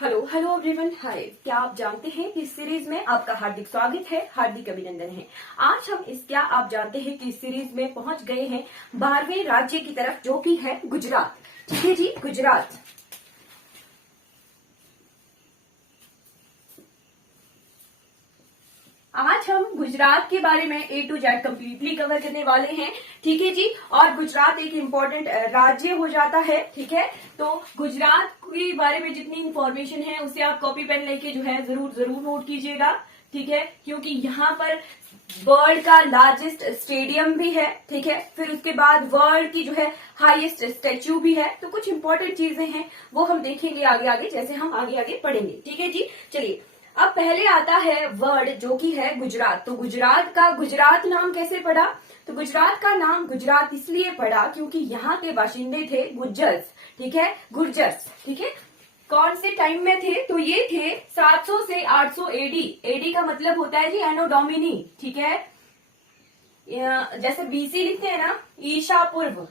Hello hello everyone, हाय। क्या आप जानते हैं कि इस सीरीज में आपका हार्दिक स्वागत है, हार्दिक अभिनंदन है। आज हम इस क्या आप जानते हैं कि इस सीरीज में पहुंच गए हैं 12वें राज्य की तरफ, जो कि है गुजरात। ठीक है जी, गुजरात। आज हम गुजरात के बारे में A to Z completely cover करने वाले हैं। ठीक है जी, और गुजरात एक इम्पोर्टेंट राज्य हो जाता है। ठीक है, तो गुजरात के बारे में जितनी इंफॉर्मेशन है उसे आप कॉपी पेन लेके जो है जरूर जरूर नोट कीजिएगा। ठीक है, क्योंकि यहाँ पर वर्ल्ड का लार्जेस्ट स्टेडियम भी है। ठीक है, फिर उसके बाद वर्ल्ड की जो है हाईएस्ट स्टैच्यू भी है। तो कुछ इंपॉर्टेंट चीजें हैं वो हम देखेंगे आगे आगे, जैसे हम आगे आगे पढ़ेंगे। ठीक है जी, चलिए अब पहले आता है वर्ड जो कि है गुजरात। तो गुजरात का गुजरात नाम कैसे पड़ा? तो गुजरात का नाम गुजरात इसलिए पड़ा क्योंकि यहाँ के बाशिंदे थे गुर्जर्स। ठीक है, गुर्जर्स। ठीक है, कौन से टाइम में थे? तो ये थे 700 से 800 एडी। एडी का मतलब होता है जी एनो डोमिनी। ठीक है, जैसे बीसी लिखते हैं ना, ईशा पूर्व।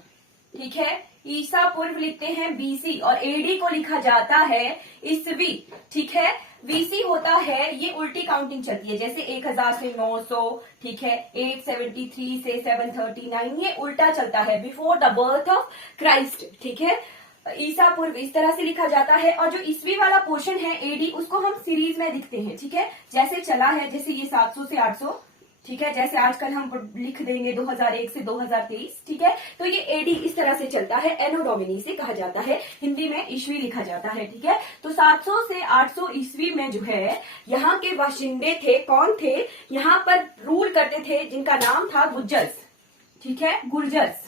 ठीक है, ईसा पूर्व लिखते हैं बीसी, और एडी को लिखा जाता है ईसवी। ठीक है, वीसी होता है, ये उल्टी काउंटिंग चलती है, जैसे 1000 से 900। ठीक है, 873 से 739, ये उल्टा चलता है, before the birth of Christ. ठीक है, ईसा पूर्व इस तरह से लिखा जाता है। और जो ईस्वी वाला पोर्शन है एडी, उसको हम सीरीज में लिखते हैं। ठीक है, जैसे चला है, जैसे ये 700 से 800। ठीक है, जैसे आजकल हम लिख देंगे 2001 से 2023। ठीक है, तो ये एडी इस तरह से चलता है, एनो डोमिनी से कहा जाता है, हिंदी में ईस्वी लिखा जाता है। ठीक है, तो 700 से 800 ईस्वी में जो है यहाँ के बाशिंदे थे, कौन थे? यहाँ पर रूल करते थे जिनका नाम था गुर्जर्स। ठीक है, गुर्जर्स।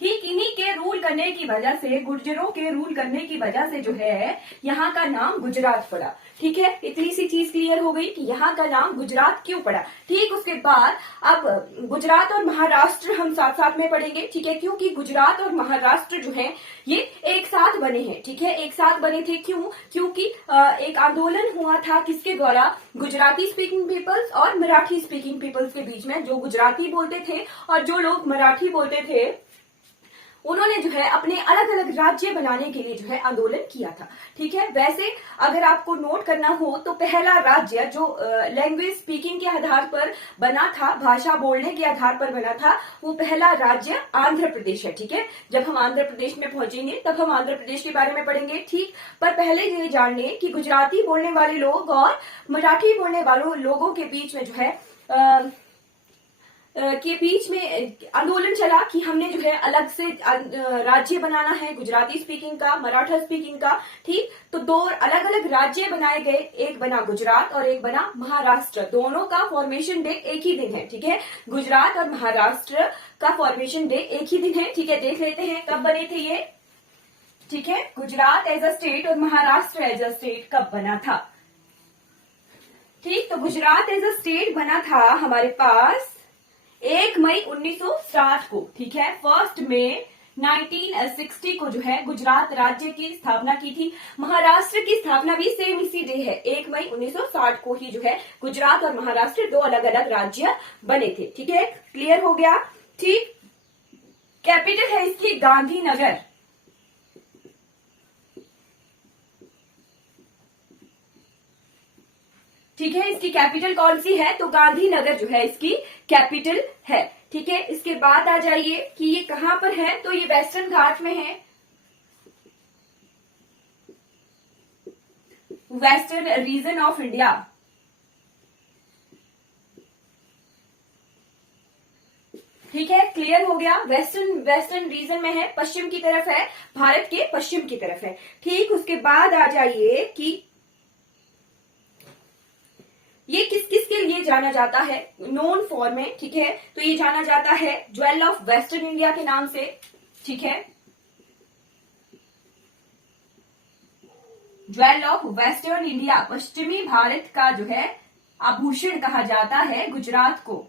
ठीक इन्हीं के रूल करने की वजह से, गुर्जरों के रूल करने की वजह से जो है यहाँ का नाम गुजरात पड़ा। ठीक है, इतनी सी चीज क्लियर हो गई कि यहाँ का नाम गुजरात क्यों पड़ा। ठीक, उसके बाद अब गुजरात और महाराष्ट्र हम साथ साथ में पढ़ेंगे। ठीक है, क्योंकि गुजरात और महाराष्ट्र जो है ये एक साथ बने हैं। ठीक है, एक साथ बने थे, क्यों? क्योंकि एक आंदोलन हुआ था किसके द्वारा? गुजराती स्पीकिंग पीपल्स और मराठी स्पीकिंग पीपल्स के बीच में। जो गुजराती बोलते थे और जो लोग मराठी बोलते थे, उन्होंने जो है अपने अलग अलग राज्य बनाने के लिए जो है आंदोलन किया था। ठीक है, वैसे अगर आपको नोट करना हो तो पहला राज्य जो लैंग्वेज स्पीकिंग के आधार पर बना था, भाषा बोलने के आधार पर बना था, वो पहला राज्य आंध्र प्रदेश है। ठीक है, जब हम आंध्र प्रदेश में पहुंचेंगे तब हम आंध्र प्रदेश के बारे में पढ़ेंगे। ठीक, पर पहले ये जान लें कि गुजराती बोलने वाले लोग और मराठी बोलने वालों लोगों के बीच में जो है के बीच में आंदोलन चला कि हमने जो है अलग से राज्य बनाना है, गुजराती स्पीकिंग का, मराठा स्पीकिंग का। ठीक, तो दो अलग अलग राज्य बनाए गए, एक बना गुजरात और एक बना महाराष्ट्र। दोनों का फॉर्मेशन डे एक ही दिन है। ठीक है, गुजरात और महाराष्ट्र का फॉर्मेशन डे एक ही दिन है। ठीक है, देख लेते हैं कब बने थे ये। ठीक है, गुजरात एज अ स्टेट और महाराष्ट्र एज अ स्टेट कब बना था? ठीक, तो गुजरात एज अ स्टेट बना था हमारे पास 1 मई 1960 को। ठीक है, 1 मई 1960 को जो है गुजरात राज्य की स्थापना की थी। महाराष्ट्र की स्थापना भी सेम इसी डे है, 1 मई 1960 को ही जो है गुजरात और महाराष्ट्र दो अलग अलग राज्य बने थे। ठीक है, क्लियर हो गया? ठीक, कैपिटल है इसकी गांधीनगर। ठीक है, इसकी कैपिटल कौन सी है? तो गांधीनगर जो है इसकी कैपिटल है। ठीक है, इसके बाद आ जाइए कि ये कहां पर है? तो ये वेस्टर्न घाट में है, वेस्टर्न रीजन ऑफ इंडिया। ठीक है, क्लियर हो गया? वेस्टर्न रीजन में है, पश्चिम की तरफ है, भारत के पश्चिम की तरफ है। ठीक, उसके बाद आ जाइए कि ये किस किस के लिए जाना जाता है नोन फॉर में। ठीक है, तो ये जाना जाता है ज्वेल ऑफ वेस्टर्न इंडिया के नाम से। ठीक है, ज्वेल ऑफ वेस्टर्न इंडिया, पश्चिमी भारत का जो है आभूषण कहा जाता है गुजरात को।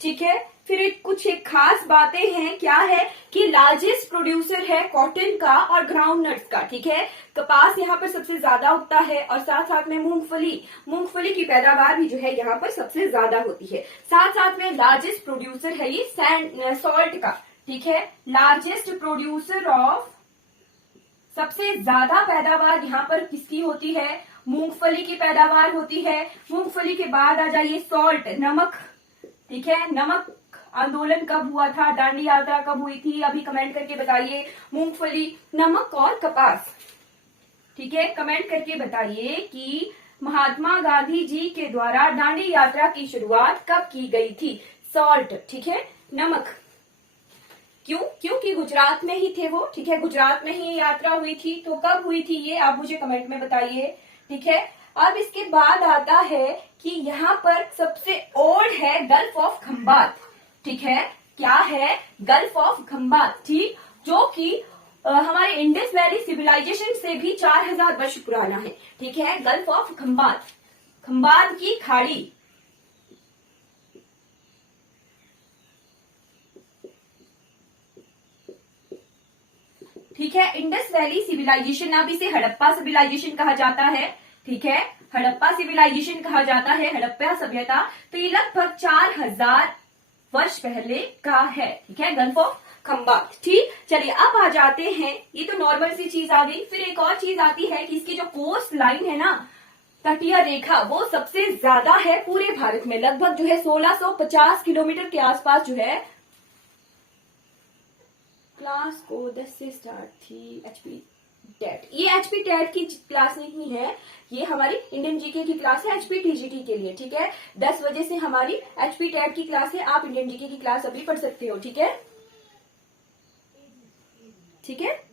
ठीक है, फिर कुछ एक खास बातें हैं, क्या है कि लार्जेस्ट प्रोड्यूसर है कॉटन का और ग्राउंड नट्स का। ठीक है, कपास यहाँ पर सबसे ज्यादा उगता है और साथ साथ में मूंगफली की पैदावार भी जो है यहाँ पर सबसे ज्यादा होती है। साथ साथ में लार्जेस्ट प्रोड्यूसर है ये सॉल्ट का। ठीक है। लार्जेस्ट प्रोड्यूसर ऑफ, सबसे ज्यादा पैदावार यहाँ पर किसकी होती है, मूंगफली की पैदावार होती है। मूंगफली के बाद आ जाइए सॉल्ट, नमक, ठीक है। नमक आंदोलन कब हुआ था, दांडी यात्रा कब हुई थी, अभी कमेंट करके बताइए। मूंगफली, नमक और कपास, ठीक है। कमेंट करके बताइए कि महात्मा गांधी जी के द्वारा दांडी यात्रा की शुरुआत कब की गई थी। सॉल्ट, ठीक है, नमक। क्यों, क्योंकि गुजरात में ही थे वो, ठीक है, गुजरात में ही यात्रा हुई थी। तो कब हुई थी ये आप मुझे कमेंट में बताइए, ठीक है। अब इसके बाद आता है कि यहाँ पर सबसे ओल्ड है गल्फ ऑफ खंबात, ठीक है। क्या है, गल्फ ऑफ खंबात, ठीक, जो कि हमारे इंडस वैली सिविलाइजेशन से भी 4000 वर्ष पुराना है, ठीक है। गल्फ ऑफ खंबात, खंबात की खाड़ी, ठीक है। इंडस वैली सिविलाइजेशन, अब इसे हड़प्पा सिविलाइजेशन कहा जाता है, ठीक है। हड़प्पा सिविलाइजेशन कहा जाता है, हड़प्पा सभ्यता। तो ये लगभग 4000 वर्ष पहले का है, ठीक है, गल्फ ऑफ खंबात, ठीक। चलिए अब आ जाते हैं, ये तो नॉर्मल सी चीज आ गई। फिर एक और चीज आती है कि इसकी जो कोस्ट लाइन है ना, तटीय रेखा, वो सबसे ज्यादा है पूरे भारत में, लगभग जो है 1650 किलोमीटर के आसपास जो है। क्लास को 10 से स्टार्ट थी एचपी टेट, ये एचपी टेट की क्लास नहीं है, ये हमारी इंडियन जीके की क्लास है एचपी टीजीटी के लिए, ठीक है। 10 बजे से हमारी एचपी टेट की क्लास है, आप इंडियन जीके की क्लास अभी पढ़ सकते हो, ठीक है, ठीक है।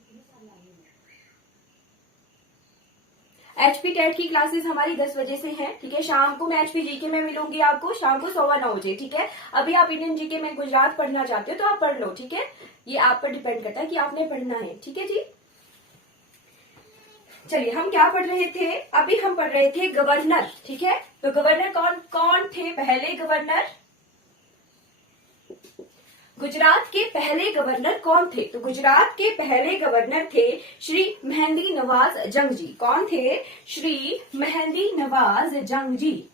एचपी टेट की क्लासेस हमारी 10 बजे से हैं, ठीक है। शाम को मैं एचपी जीके में मिलूंगी आपको, शाम को 9:15 बजे, ठीक है। अभी आप इंडियन जीके में गुजरात पढ़ना चाहते हो तो आप पढ़ लो, ठीक है। ये आप पर डिपेंड करता है कि आपने पढ़ना है, ठीक है जी। चलिए हम क्या पढ़ रहे थे, अभी हम पढ़ रहे थे गवर्नर, ठीक है। तो गवर्नर कौन कौन थे, पहले गवर्नर, गुजरात के पहले गवर्नर कौन थे। तो गुजरात के पहले गवर्नर थे श्री मेहंदी नवाज जंग जी। कौन थे, श्री मेहंदी नवाज जंग जी,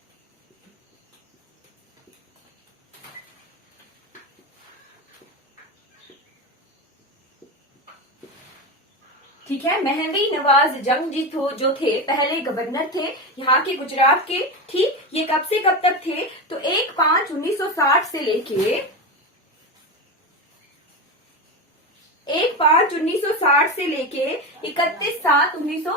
ठीक है। मेहंदी नवाज जंग जी जो थे पहले गवर्नर थे यहाँ के गुजरात के, ठीक। ये कब से कब तक थे, तो 1/5/1960 से लेके 1/5/1960 से लेके 31/7/1900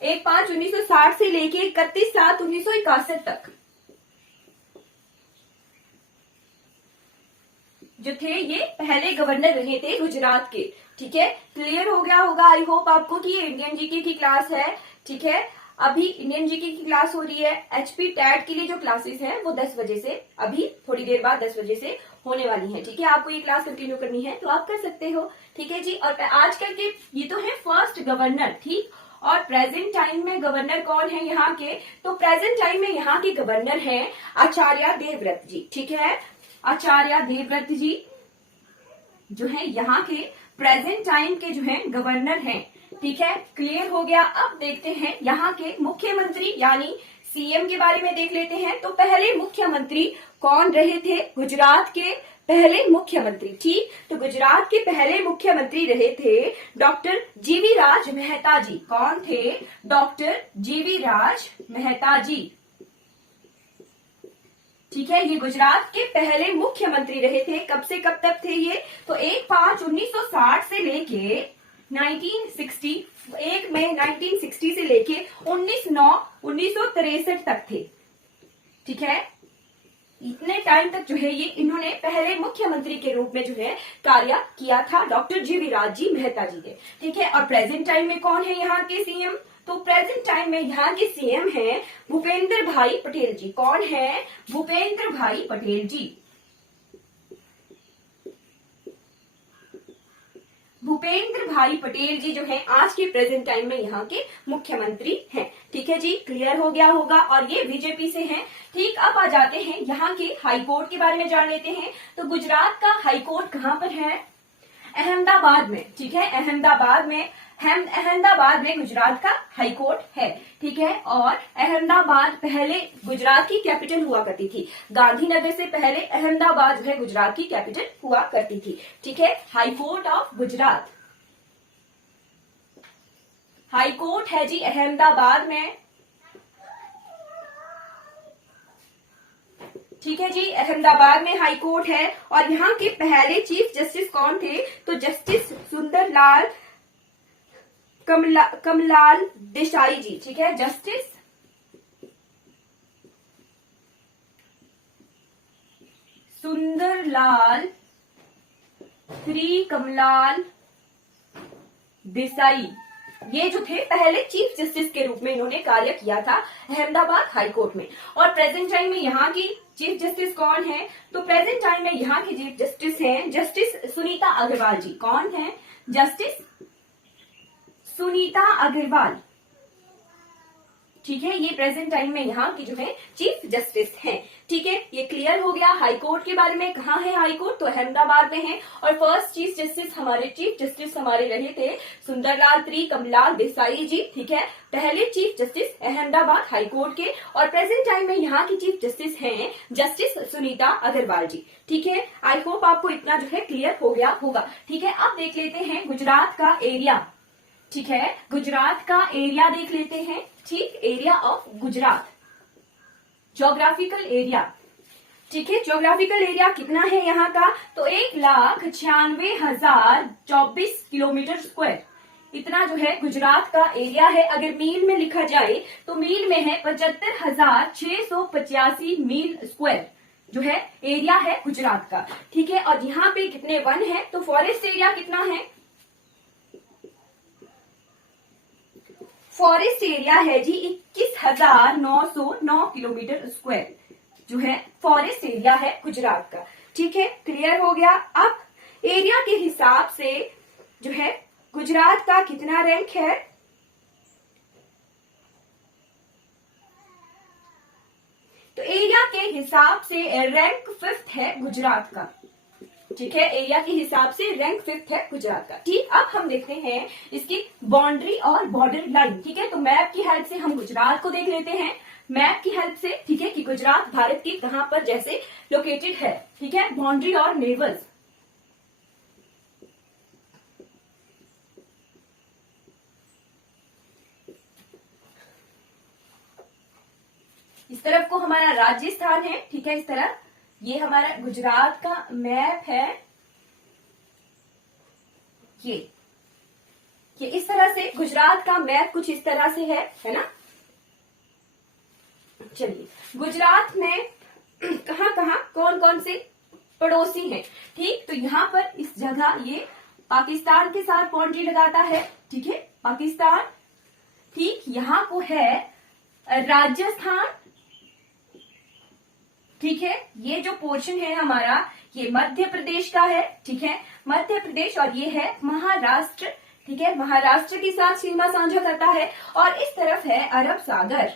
1/5/1960 से लेके 31/7/1961 तक जो थे ये पहले गवर्नर रहे थे गुजरात के, ठीक है। क्लियर हो गया होगा आई होप आपको कि ये इंडियन जीके की क्लास है, ठीक है। अभी इंडियन जीके की क्लास हो रही है, एचपी टैट के लिए जो क्लासेस हैं वो 10 बजे से, अभी थोड़ी देर बाद 10 बजे से होने वाली है, ठीक है। आपको ये क्लास कंटिन्यू करनी है तो आप कर सकते हो, ठीक है जी। और आजकल के ये तो है फर्स्ट गवर्नर, ठीक। और प्रेजेंट टाइम में गवर्नर कौन है यहाँ के, तो प्रेजेंट टाइम में यहाँ के गवर्नर हैं आचार्य देवव्रत जी, ठीक है। आचार्य देवव्रत जी जो है यहाँ के प्रेजेंट टाइम के जो है गवर्नर हैं, ठीक है। क्लियर हो गया। अब देखते हैं यहाँ के मुख्यमंत्री यानी सीएम के बारे में देख लेते हैं। तो पहले मुख्यमंत्री कौन रहे थे, गुजरात के पहले मुख्यमंत्री, ठीक। तो गुजरात के पहले मुख्यमंत्री रहे थे डॉक्टर जीवी राज मेहता जी। कौन थे, डॉक्टर जीवी राज मेहता जी, ठीक है। ये गुजरात के पहले मुख्यमंत्री रहे थे। कब से कब तक थे ये, तो 1/5/1960 से लेके 1960, 1 मई 1960 से लेके 19/9/1963 तक थे, ठीक है। इतने टाइम तक जो है ये इन्होंने पहले मुख्यमंत्री के रूप में जो है कार्य किया था डॉक्टर जीवी राज जी मेहता जी के, ठीक है। और प्रेजेंट टाइम में कौन है यहाँ के सीएम, तो प्रेजेंट टाइम में यहाँ के सीएम हैं भूपेंद्र भाई पटेल जी। कौन है, भूपेंद्र भाई पटेल जी। भूपेंद्र भाई पटेल जी जो है आज के प्रेजेंट टाइम में यहाँ के मुख्यमंत्री हैं, ठीक है जी। क्लियर हो गया होगा। और ये बीजेपी से हैं, ठीक। अब आ जाते हैं यहाँ के हाई कोर्ट के बारे में जान लेते हैं। तो गुजरात का हाई कोर्ट कहाँ पर है, अहमदाबाद में, ठीक है, अहमदाबाद में गुजरात का हाई कोर्ट है, ठीक है। और अहमदाबाद पहले गुजरात की कैपिटल हुआ करती थी, गांधीनगर से पहले अहमदाबाद जो है गुजरात की कैपिटल हुआ करती थी, ठीक है। High court of Gujarat, high court है जी अहमदाबाद में, ठीक है जी, अहमदाबाद में हाई कोर्ट है। और यहाँ के पहले चीफ जस्टिस कौन थे, तो जस्टिस सुंदरलाल कमलाल देसाई जी, ठीक है, जस्टिस सुंदरलाल श्री कमलाल देसाई, ये जो थे पहले चीफ जस्टिस के रूप में इन्होंने कार्य किया था अहमदाबाद हाई कोर्ट में। और प्रेजेंट टाइम में यहाँ की चीफ जस्टिस कौन है, तो प्रेजेंट टाइम में यहाँ की चीफ जस्टिस हैं जस्टिस सुनीता अग्रवाल जी। कौन है, जस्टिस सुनीता अग्रवाल, ठीक है, ये प्रेजेंट टाइम में यहाँ की जो है चीफ जस्टिस हैं, ठीक है। ये क्लियर हो गया हाई कोर्ट के बारे में। कहाँ है हाई कोर्ट, तो अहमदाबाद में है। और फर्स्ट चीफ जस्टिस हमारे रहे थे सुंदरलाल श्री कमलाल देसाई जी, ठीक है, पहले chief justice Ahmedabad high court के। और प्रेजेंट टाइम में यहाँ की चीफ जस्टिस हैं जस्टिस सुनीता अग्रवाल जी, ठीक है। आई होप आपको इतना जो है क्लियर हो गया होगा, ठीक है। अब देख लेते हैं गुजरात का एरिया, ठीक है, गुजरात का एरिया देख लेते हैं, ठीक, area of Gujarat, geographical area, ठीक है। ज्योग्राफिकल एरिया कितना है यहाँ का, तो 1,96,024 किलोमीटर स्क्वायर, इतना जो है गुजरात का एरिया है। अगर मील में लिखा जाए तो मील में है 75,685 मील स्क्वायर जो है एरिया है गुजरात का, ठीक है। और यहाँ पे कितने वन है, तो फॉरेस्ट एरिया कितना है, फॉरेस्ट एरिया है जी 21,909 किलोमीटर स्क्वायर जो है फॉरेस्ट एरिया है गुजरात का, ठीक है। क्लियर हो गया। अब एरिया के हिसाब से जो है गुजरात का कितना रैंक है, तो एरिया के हिसाब से रैंक 5th है गुजरात का, ठीक है, एरिया के हिसाब से रैंक 5th है गुजरात का, ठीक। अब हम देखते हैं इसकी बाउंड्री और बॉर्डर लाइन, ठीक है। तो मैप की हेल्प से हम गुजरात को देख लेते हैं, मैप की हेल्प से, ठीक है, कि गुजरात भारत की कहां पर जैसे लोकेटेड है, ठीक है। बाउंड्री और नेवल्स, इस तरफ को हमारा राजस्थान है, ठीक है, इस तरफ ये हमारा गुजरात का मैप है, ये इस तरह से गुजरात का मैप कुछ इस तरह से है ना। चलिए, गुजरात में कहां कहां कौन कौन से पड़ोसी हैं, ठीक। तो यहाँ पर इस जगह ये पाकिस्तान के साथ बाउंड्री लगाता है, ठीक है, पाकिस्तान, ठीक। यहाँ को है राजस्थान, ठीक है। ये जो पोर्शन है हमारा ये मध्य प्रदेश का है, ठीक है, मध्य प्रदेश। और ये है महाराष्ट्र, ठीक है, महाराष्ट्र के साथ सीमा साझा करता है। और इस तरफ है अरब सागर,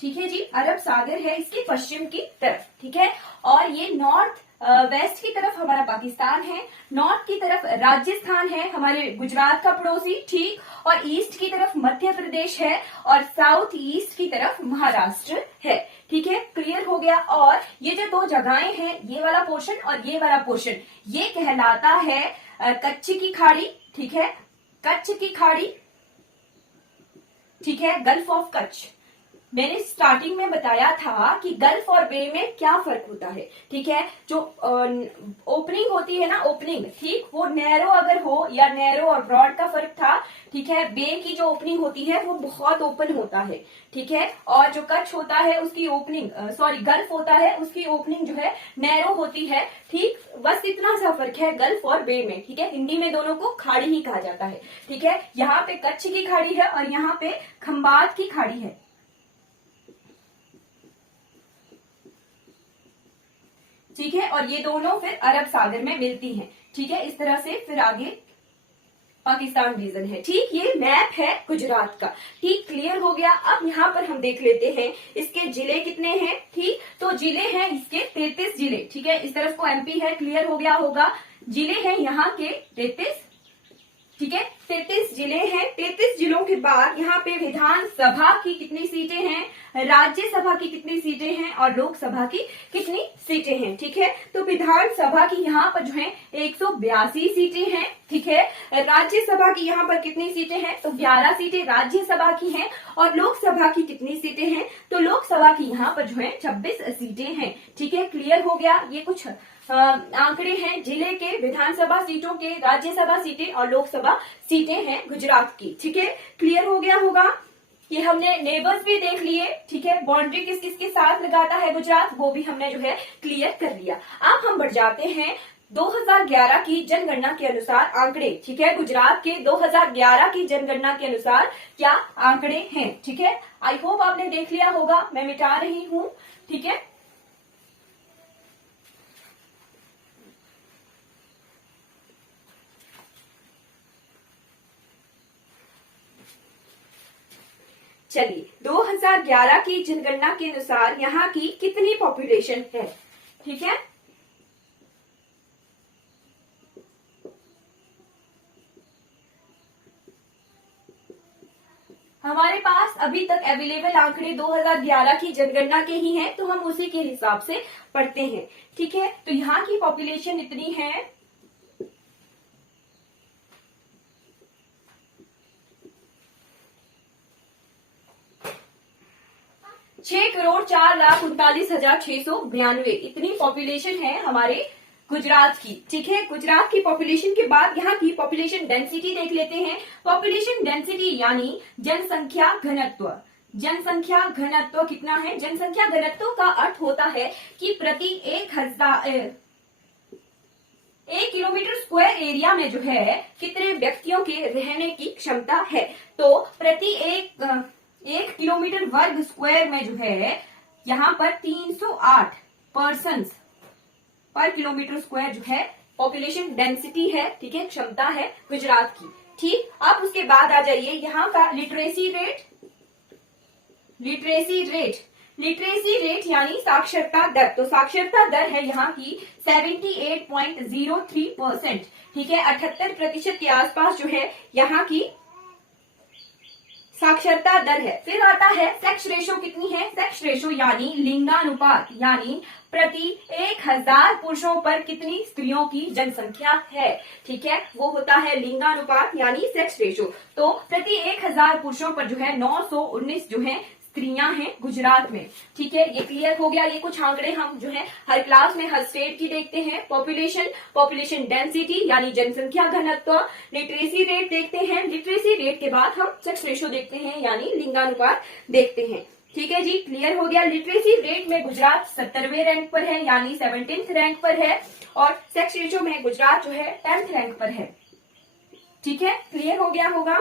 ठीक है जी, अरब सागर है इसके पश्चिम की तरफ, ठीक है। और ये नॉर्थ वेस्ट की तरफ हमारा पाकिस्तान है, नॉर्थ की तरफ राजस्थान है हमारे गुजरात का पड़ोसी, ठीक। और ईस्ट की तरफ मध्य प्रदेश है और साउथ ईस्ट की तरफ महाराष्ट्र है, ठीक है। क्लियर हो गया। और ये जो दो जगहें हैं, ये वाला पोर्शन और ये वाला पोर्शन, ये कहलाता है कच्छ की खाड़ी, ठीक है, कच्छ की खाड़ी, ठीक है, गल्फ ऑफ कच्छ। मैंने स्टार्टिंग में बताया था कि गल्फ और बे में क्या फर्क होता है, ठीक है। जो ओपनिंग होती है ना, ओपनिंग, ठीक, वो नैरो अगर हो या नैरो और ब्रॉड का फर्क था, ठीक है। बे की जो ओपनिंग होती है वो बहुत ओपन होता है, ठीक है। और जो कच्छ होता है उसकी ओपनिंग, गल्फ होता है उसकी ओपनिंग जो है नैरो होती है, ठीक। बस इतना सा फर्क है गल्फ और बे में, ठीक है। हिंदी में दोनों को खाड़ी ही कहा जाता है, ठीक है। यहाँ पे कच्छ की खाड़ी है और यहाँ पे खंबात की खाड़ी है, ठीक है। और ये दोनों फिर अरब सागर में मिलती हैं, ठीक है। इस तरह से फिर आगे पाकिस्तान रीजन है। ठीक, ये मैप है गुजरात का। ठीक, क्लियर हो गया। अब यहाँ पर हम देख लेते हैं इसके जिले कितने हैं। ठीक, तो जिले हैं इसके 33 जिले। ठीक है, इस तरफ को एमपी है, क्लियर हो गया होगा। जिले हैं यहाँ के 33। ठीक है, 33 जिले हैं। 33 जिलों के बाद यहाँ पे विधानसभा की कितनी सीटें हैं, राज्यसभा की कितनी सीटें हैं और लोकसभा की कितनी सीटें हैं। ठीक है, तो विधानसभा की यहाँ पर जो है 182 सीटें हैं। ठीक है, राज्यसभा की यहाँ पर कितनी सीटें हैं, तो 11 सीटें राज्यसभा की हैं। और लोकसभा की कितनी सीटें हैं, तो लोकसभा की यहाँ पर जो है 26 सीटें हैं। ठीक है, क्लियर हो गया। ये कुछ आंकड़े हैं जिले के, विधानसभा सीटों के, राज्यसभा सीटें और लोकसभा सीटें हैं गुजरात की। ठीक है, क्लियर हो गया होगा। ये हमने नेबर्स भी देख लिए। ठीक है, बाउंड्री किस किस के साथ लगाता है गुजरात, वो भी हमने जो है क्लियर कर लिया। अब हम बढ़ जाते हैं 2011 की जनगणना के अनुसार आंकड़े। ठीक है, गुजरात के 2011 की जनगणना के अनुसार क्या आंकड़े हैं। ठीक है, आई होप आपने देख लिया होगा, मैं मिटा रही हूं। ठीक है, चलिए 2011 की जनगणना के अनुसार यहाँ की कितनी पॉपुलेशन है। ठीक है, हमारे पास अभी तक अवेलेबल आंकड़े 2011 की जनगणना के ही हैं, तो हम उसी के हिसाब से पढ़ते हैं। ठीक है, तो यहाँ की पॉपुलेशन इतनी है 6,04,39,692। इतनी पॉपुलेशन है हमारे गुजरात की। ठीक है, गुजरात की पॉपुलेशन के बाद यहाँ की पॉपुलेशन डेंसिटी देख लेते हैं। पॉपुलेशन डेंसिटी यानी जनसंख्या घनत्व। जनसंख्या घनत्व कितना है, जनसंख्या घनत्व का अर्थ होता है कि प्रति 1 किलोमीटर स्क्वायर एरिया में जो है कितने व्यक्तियों के रहने की क्षमता है। तो प्रति 1 किलोमीटर वर्ग स्क्वायर में जो है यहाँ पर 308 पर्सन्स पर किलोमीटर स्क्वायर जो है पॉपुलेशन डेंसिटी है। ठीक है, क्षमता है गुजरात की। ठीक, अब उसके बाद आ जाइए यहाँ का लिटरेसी रेट। लिटरेसी रेट यानी साक्षरता दर। तो साक्षरता दर है यहाँ की 78.03%। ठीक है, 78% के आसपास जो है यहाँ की साक्षरता दर है। फिर आता है सेक्स रेशो कितनी है, सेक्स रेशो यानी लिंगानुपात, यानी प्रति 1000 पुरुषों पर कितनी स्त्रियों की जनसंख्या है। ठीक है, वो होता है लिंगानुपात यानी सेक्स रेशो। तो प्रति 1000 पुरुषों पर जो है 919 जो है स्त्रियां हैं गुजरात में। ठीक है, ये क्लियर हो गया। ये कुछ आंकड़े हम जो है हर क्लास में हर स्टेट की देखते हैं। पॉपुलेशन डेंसिटी यानी जनसंख्या घनत्व, लिटरेसी रेट देखते हैं। लिटरेसी रेट के बाद हम सेक्स रेशो देखते हैं यानी लिंगानुपात देखते हैं। ठीक है जी, क्लियर हो गया। लिटरेसी रेट में गुजरात 70वें रैंक पर है यानी 17th रैंक पर है, और सेक्स रेशो में गुजरात जो है 10th रैंक पर है। ठीक है, क्लियर हो गया होगा।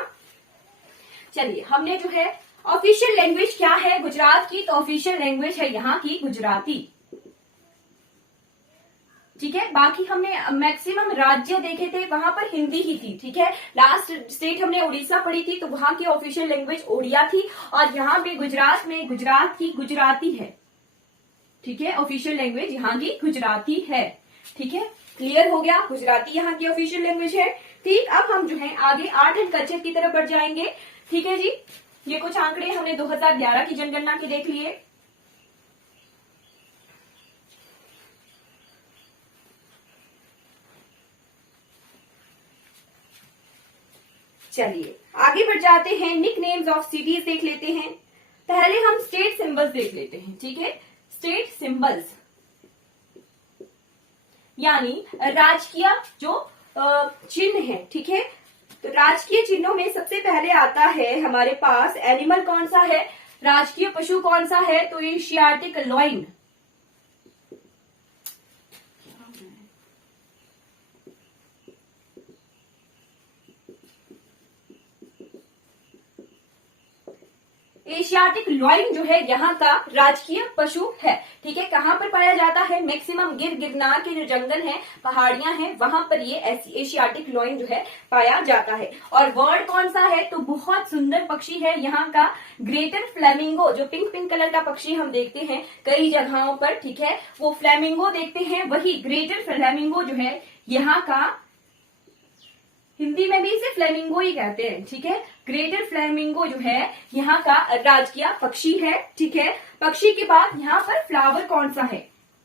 चलिए, हमने जो है ऑफिशियल लैंग्वेज क्या है गुजरात की, तो ऑफिशियल लैंग्वेज है यहाँ की गुजराती। ठीक है, बाकी हमने मैक्सिमम राज्य देखे थे, वहां पर हिंदी ही थी। ठीक है, लास्ट स्टेट हमने उड़ीसा पढ़ी थी, तो वहां की ऑफिशियल लैंग्वेज ओडिया थी, और यहाँ पे गुजरात में गुजरात की गुजराती है। ठीक है, ऑफिशियल लैंग्वेज यहाँ की गुजराती है। ठीक है, क्लियर हो गया, गुजराती यहाँ की ऑफिशियल लैंग्वेज है। ठीक, अब हम जो है आगे आर्ट एंड कल्चर की तरफ बढ़ जाएंगे। ठीक है जी, ये कुछ आंकड़े हमने 2011 की जनगणना के देख लिए। चलिए आगे बढ़ जाते हैं, निक नेम्स ऑफ सिटीज देख लेते हैं। पहले हम स्टेट सिंबल्स देख लेते हैं। ठीक है, स्टेट सिंबल्स यानी राजकीय जो चिन्ह है। ठीक है, तो राजकीय चिन्हों में सबसे पहले आता है हमारे पास एनिमल कौन सा है, राजकीय पशु कौन सा है, तो एशियाटिक लॉइन। एशियाटिक लॉइन जो है यहाँ का राजकीय पशु है। ठीक है, कहाँ पर पाया जाता है? मैक्सिमम गिरनार के जो जंगल हैं, पहाड़ियां हैं, वहां पर ये एशियाटिक लॉइन जो है पाया जाता है। और वर्ड कौन सा है? तो बहुत सुंदर पक्षी है यहाँ का ग्रेटर फ्लेमिंगो, जो पिंक पिंक कलर का पक्षी हम देखते हैं कई जगहों पर। ठीक है, वो फ्लेमिंगो देखते हैं, वही ग्रेटर फ्लेमिंगो जो है यहाँ का, हिंदी में भी इसे फ्लेमिंगो ही कहते हैं। ठीक है, ग्रेटर फ्लेमिंगो जो है यहाँ का राजकीय पक्षी है। ठीक है, पक्षी के बाद यहाँ पर फ्लावर कौन सा है?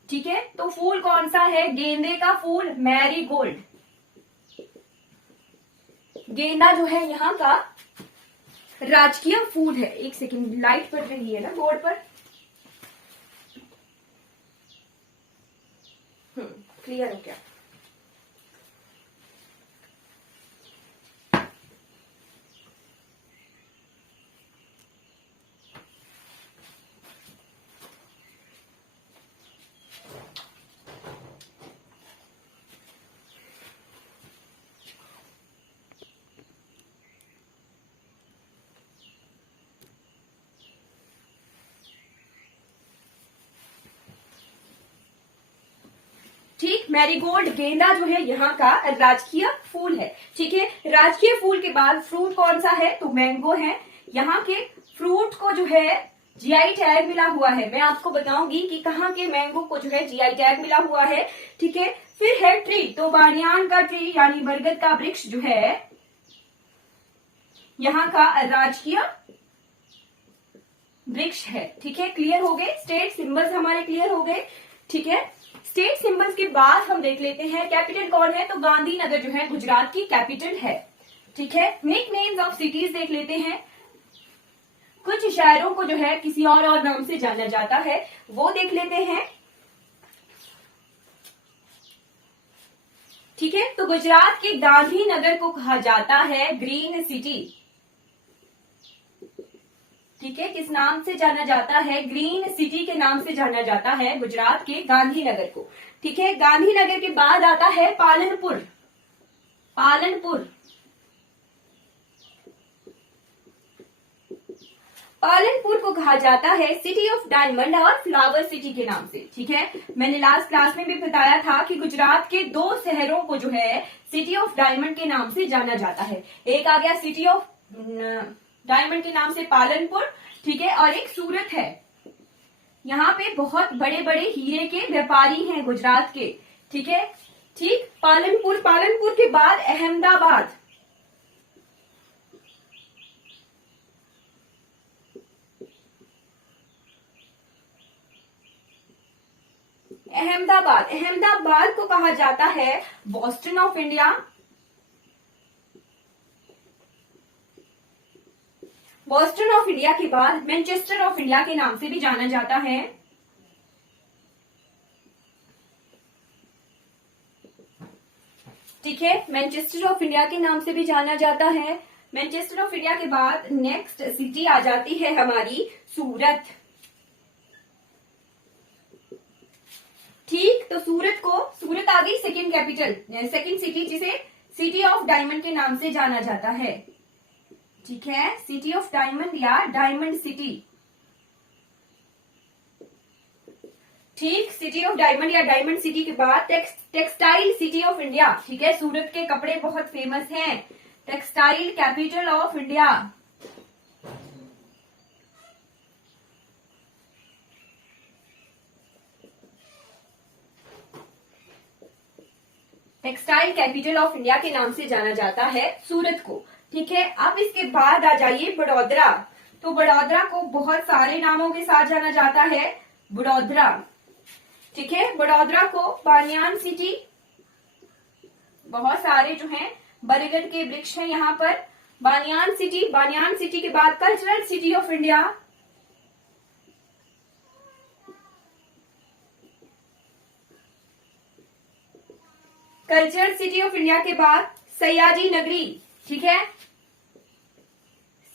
ठीक है, तो फूल कौन सा है? गेंदे का फूल, मैरीगोल्ड। गेंदा जो है यहाँ का राजकीय फूल है। एक सेकंड, लाइट पड़ रही है ना बोर्ड पर। क्लियर हो क्या? ठीक, मैरीगोल्ड गेंदा जो है यहाँ का राजकीय फूल है। ठीक है, राजकीय फूल के बाद फ्रूट कौन सा है? तो मैंगो है। यहाँ के फ्रूट को जो है जीआई टैग मिला हुआ है। मैं आपको बताऊंगी कि कहाँ के मैंगो को जो है जीआई टैग मिला हुआ है। ठीक है, फिर है ट्री, तो बानियान का ट्री यानी बरगद का वृक्ष जो है यहाँ का राजकीय वृक्ष है। ठीक है, क्लियर हो गए? स्टेट सिंबल्स हमारे क्लियर हो गए। ठीक है, स्टेट सिंबल्स के बाद हम देख लेते हैं कैपिटल कौन है? तो गांधीनगर जो है गुजरात की कैपिटल है। ठीक है, निक नेम्स ऑफ सिटीज देख लेते हैं। कुछ शहरों को जो है किसी और नाम से जाना जाता है, वो देख लेते हैं। ठीक है, तो गुजरात के गांधीनगर को कहा जाता है ग्रीन सिटी। ठीक है, किस नाम से जाना जाता है? ग्रीन सिटी के नाम से जाना जाता है गुजरात के गांधीनगर को। ठीक है, गांधीनगर के बाद आता है पालनपुर। पालनपुर, पालनपुर को कहा जाता है सिटी ऑफ डायमंड और फ्लावर सिटी के नाम से। ठीक है, मैंने लास्ट क्लास में भी बताया था कि गुजरात के दो शहरों को जो है सिटी ऑफ डायमंड के नाम से जाना जाता है। एक आ गया सिटी ऑफ डायमंड के नाम से पालनपुर। ठीक है, और एक सूरत है। यहाँ पे बहुत बड़े बड़े हीरे के व्यापारी हैं गुजरात के। ठीक है, ठीक, पालनपुर, पालनपुर के बाद अहमदाबाद। अहमदाबाद, अहमदाबाद को कहा जाता है Boston of India. Boston of India के बाद मैनचेस्टर ऑफ इंडिया के नाम से भी जाना जाता है। ठीक है, मैनचेस्टर ऑफ इंडिया के नाम से भी जाना जाता है। मैनचेस्टर ऑफ इंडिया के बाद नेक्स्ट सिटी आ जाती है हमारी सूरत। ठीक, तो सूरत आ गई सेकेंड कैपिटल, सेकेंड सिटी, जिसे सिटी ऑफ डायमंड के नाम से जाना जाता है। ठीक है, सिटी ऑफ डायमंड या डायमंड सिटी। ठीक, सिटी ऑफ डायमंड या डायमंड सिटी के बाद टेक्सटाइल सिटी ऑफ इंडिया। ठीक है, सूरत के कपड़े बहुत फेमस हैं। Textile capital of India. Textile capital of India के नाम से जाना जाता है सूरत को। ठीक है, अब इसके बाद आ जाइए बड़ौदरा। तो बड़ौदरा को बहुत सारे नामों के साथ जाना जाता है। बड़ौदरा, ठीक है, बड़ौदरा को बानियान सिटी, बहुत सारे जो हैं बरगद के वृक्ष हैं यहाँ पर। बानियान सिटी, बानियान सिटी के बाद cultural city of India. Cultural city of India के बाद सयाजी नगरी। ठीक है,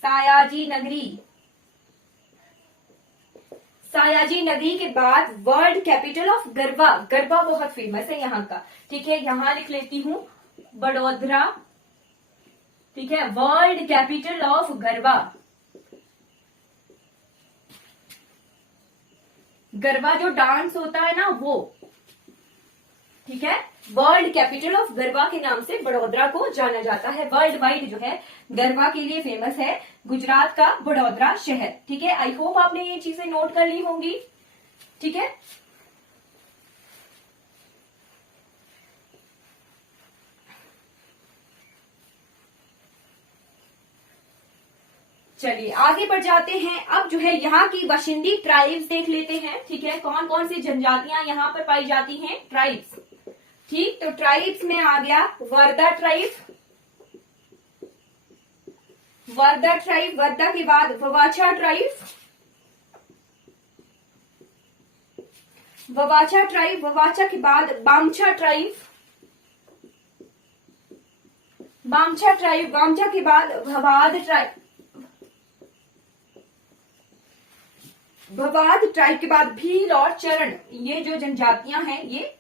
सयाजी नगरी। सयाजी नगरी के बाद world capital of garba. Garba बहुत फेमस है यहाँ का। ठीक है, यहां लिख लेती हूं बड़ौदरा। ठीक है, world capital of garba. Garba जो डांस होता है ना वो, ठीक है। वर्ल्ड कैपिटल ऑफ गरबा के नाम से बड़ौदा को जाना जाता है। वर्ल्ड वाइड जो है गरबा के लिए फेमस है गुजरात का बड़ौदा शहर, ठीक है। आई होप आपने ये चीजें नोट कर ली होंगी, ठीक है। चलिए आगे बढ़ जाते हैं। अब जो है यहाँ की बाशिंदी ट्राइब्स देख लेते हैं, ठीक है। कौन कौन सी जनजातियां यहाँ पर पाई जाती हैं, ट्राइब्स, ठीक। तो ट्राइब्स में आ गया वर्दा ट्राइब, वर्दा ट्राइब, वर्दा के बाद ववाचा ट्राइब, ववाचा ट्राइब, ववाचा के बाद बामछा ट्राइब, बामछा ट्राइब, बामछा के बाद भवाद ट्राइब, भवाद ट्राइब के बाद भील और चरण। ये जो जनजातियां हैं ये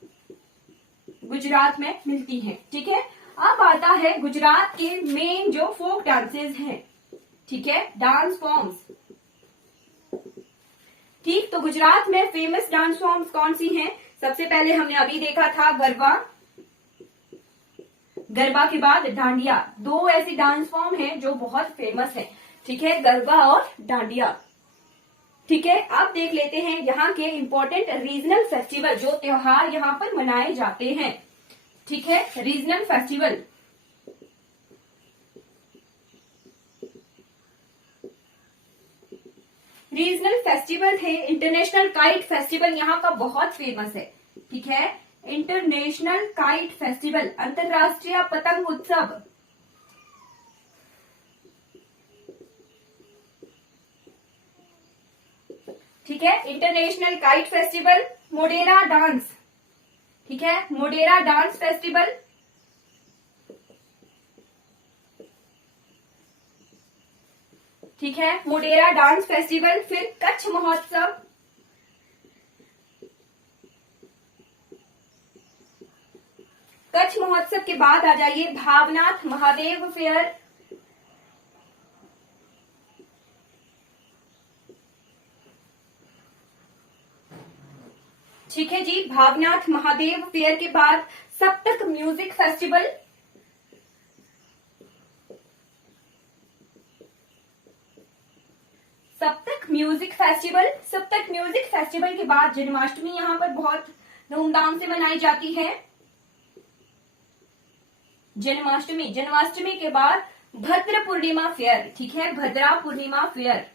गुजरात में मिलती हैं, ठीक है। अब आता है गुजरात के मेन जो फोक डांसेस हैं, ठीक है, डांस फॉर्म्स, ठीक। तो गुजरात में फेमस डांस फॉर्म्स कौन सी हैं? सबसे पहले हमने अभी देखा था गरबा, गरबा के बाद डांडिया। दो ऐसी डांस फॉर्म हैं जो बहुत फेमस है, ठीक है, गरबा और डांडिया, ठीक है। अब देख लेते हैं यहाँ के इंपॉर्टेंट रीजनल फेस्टिवल, जो त्योहार यहाँ पर मनाए जाते हैं, ठीक है। रीजनल फेस्टिवल, रीजनल फेस्टिवल है इंटरनेशनल काइट फेस्टिवल, यहाँ का बहुत फेमस है, ठीक है। इंटरनेशनल काइट फेस्टिवल, अंतरराष्ट्रीय पतंग उत्सव, ठीक है। International kite festival, Modhera dance, ठीक है, मोडेरा डांस फेस्टिवल, ठीक है, मोडेरा डांस फेस्टिवल। फिर कच्छ महोत्सव, कच्छ महोत्सव के बाद आ जाइए भावनाथ महादेव फेयर, ठीक है जी। भावनाथ महादेव फेयर के बाद सप्तक म्यूजिक फेस्टिवल, सप्तक म्यूजिक फेस्टिवल, सप्तक म्यूजिक फेस्टिवल के बाद जन्माष्टमी यहाँ पर बहुत धूमधाम से मनाई जाती है, जन्माष्टमी। जन्माष्टमी के बाद भद्र पूर्णिमा फेयर, ठीक है, भद्रा पूर्णिमा फेयर,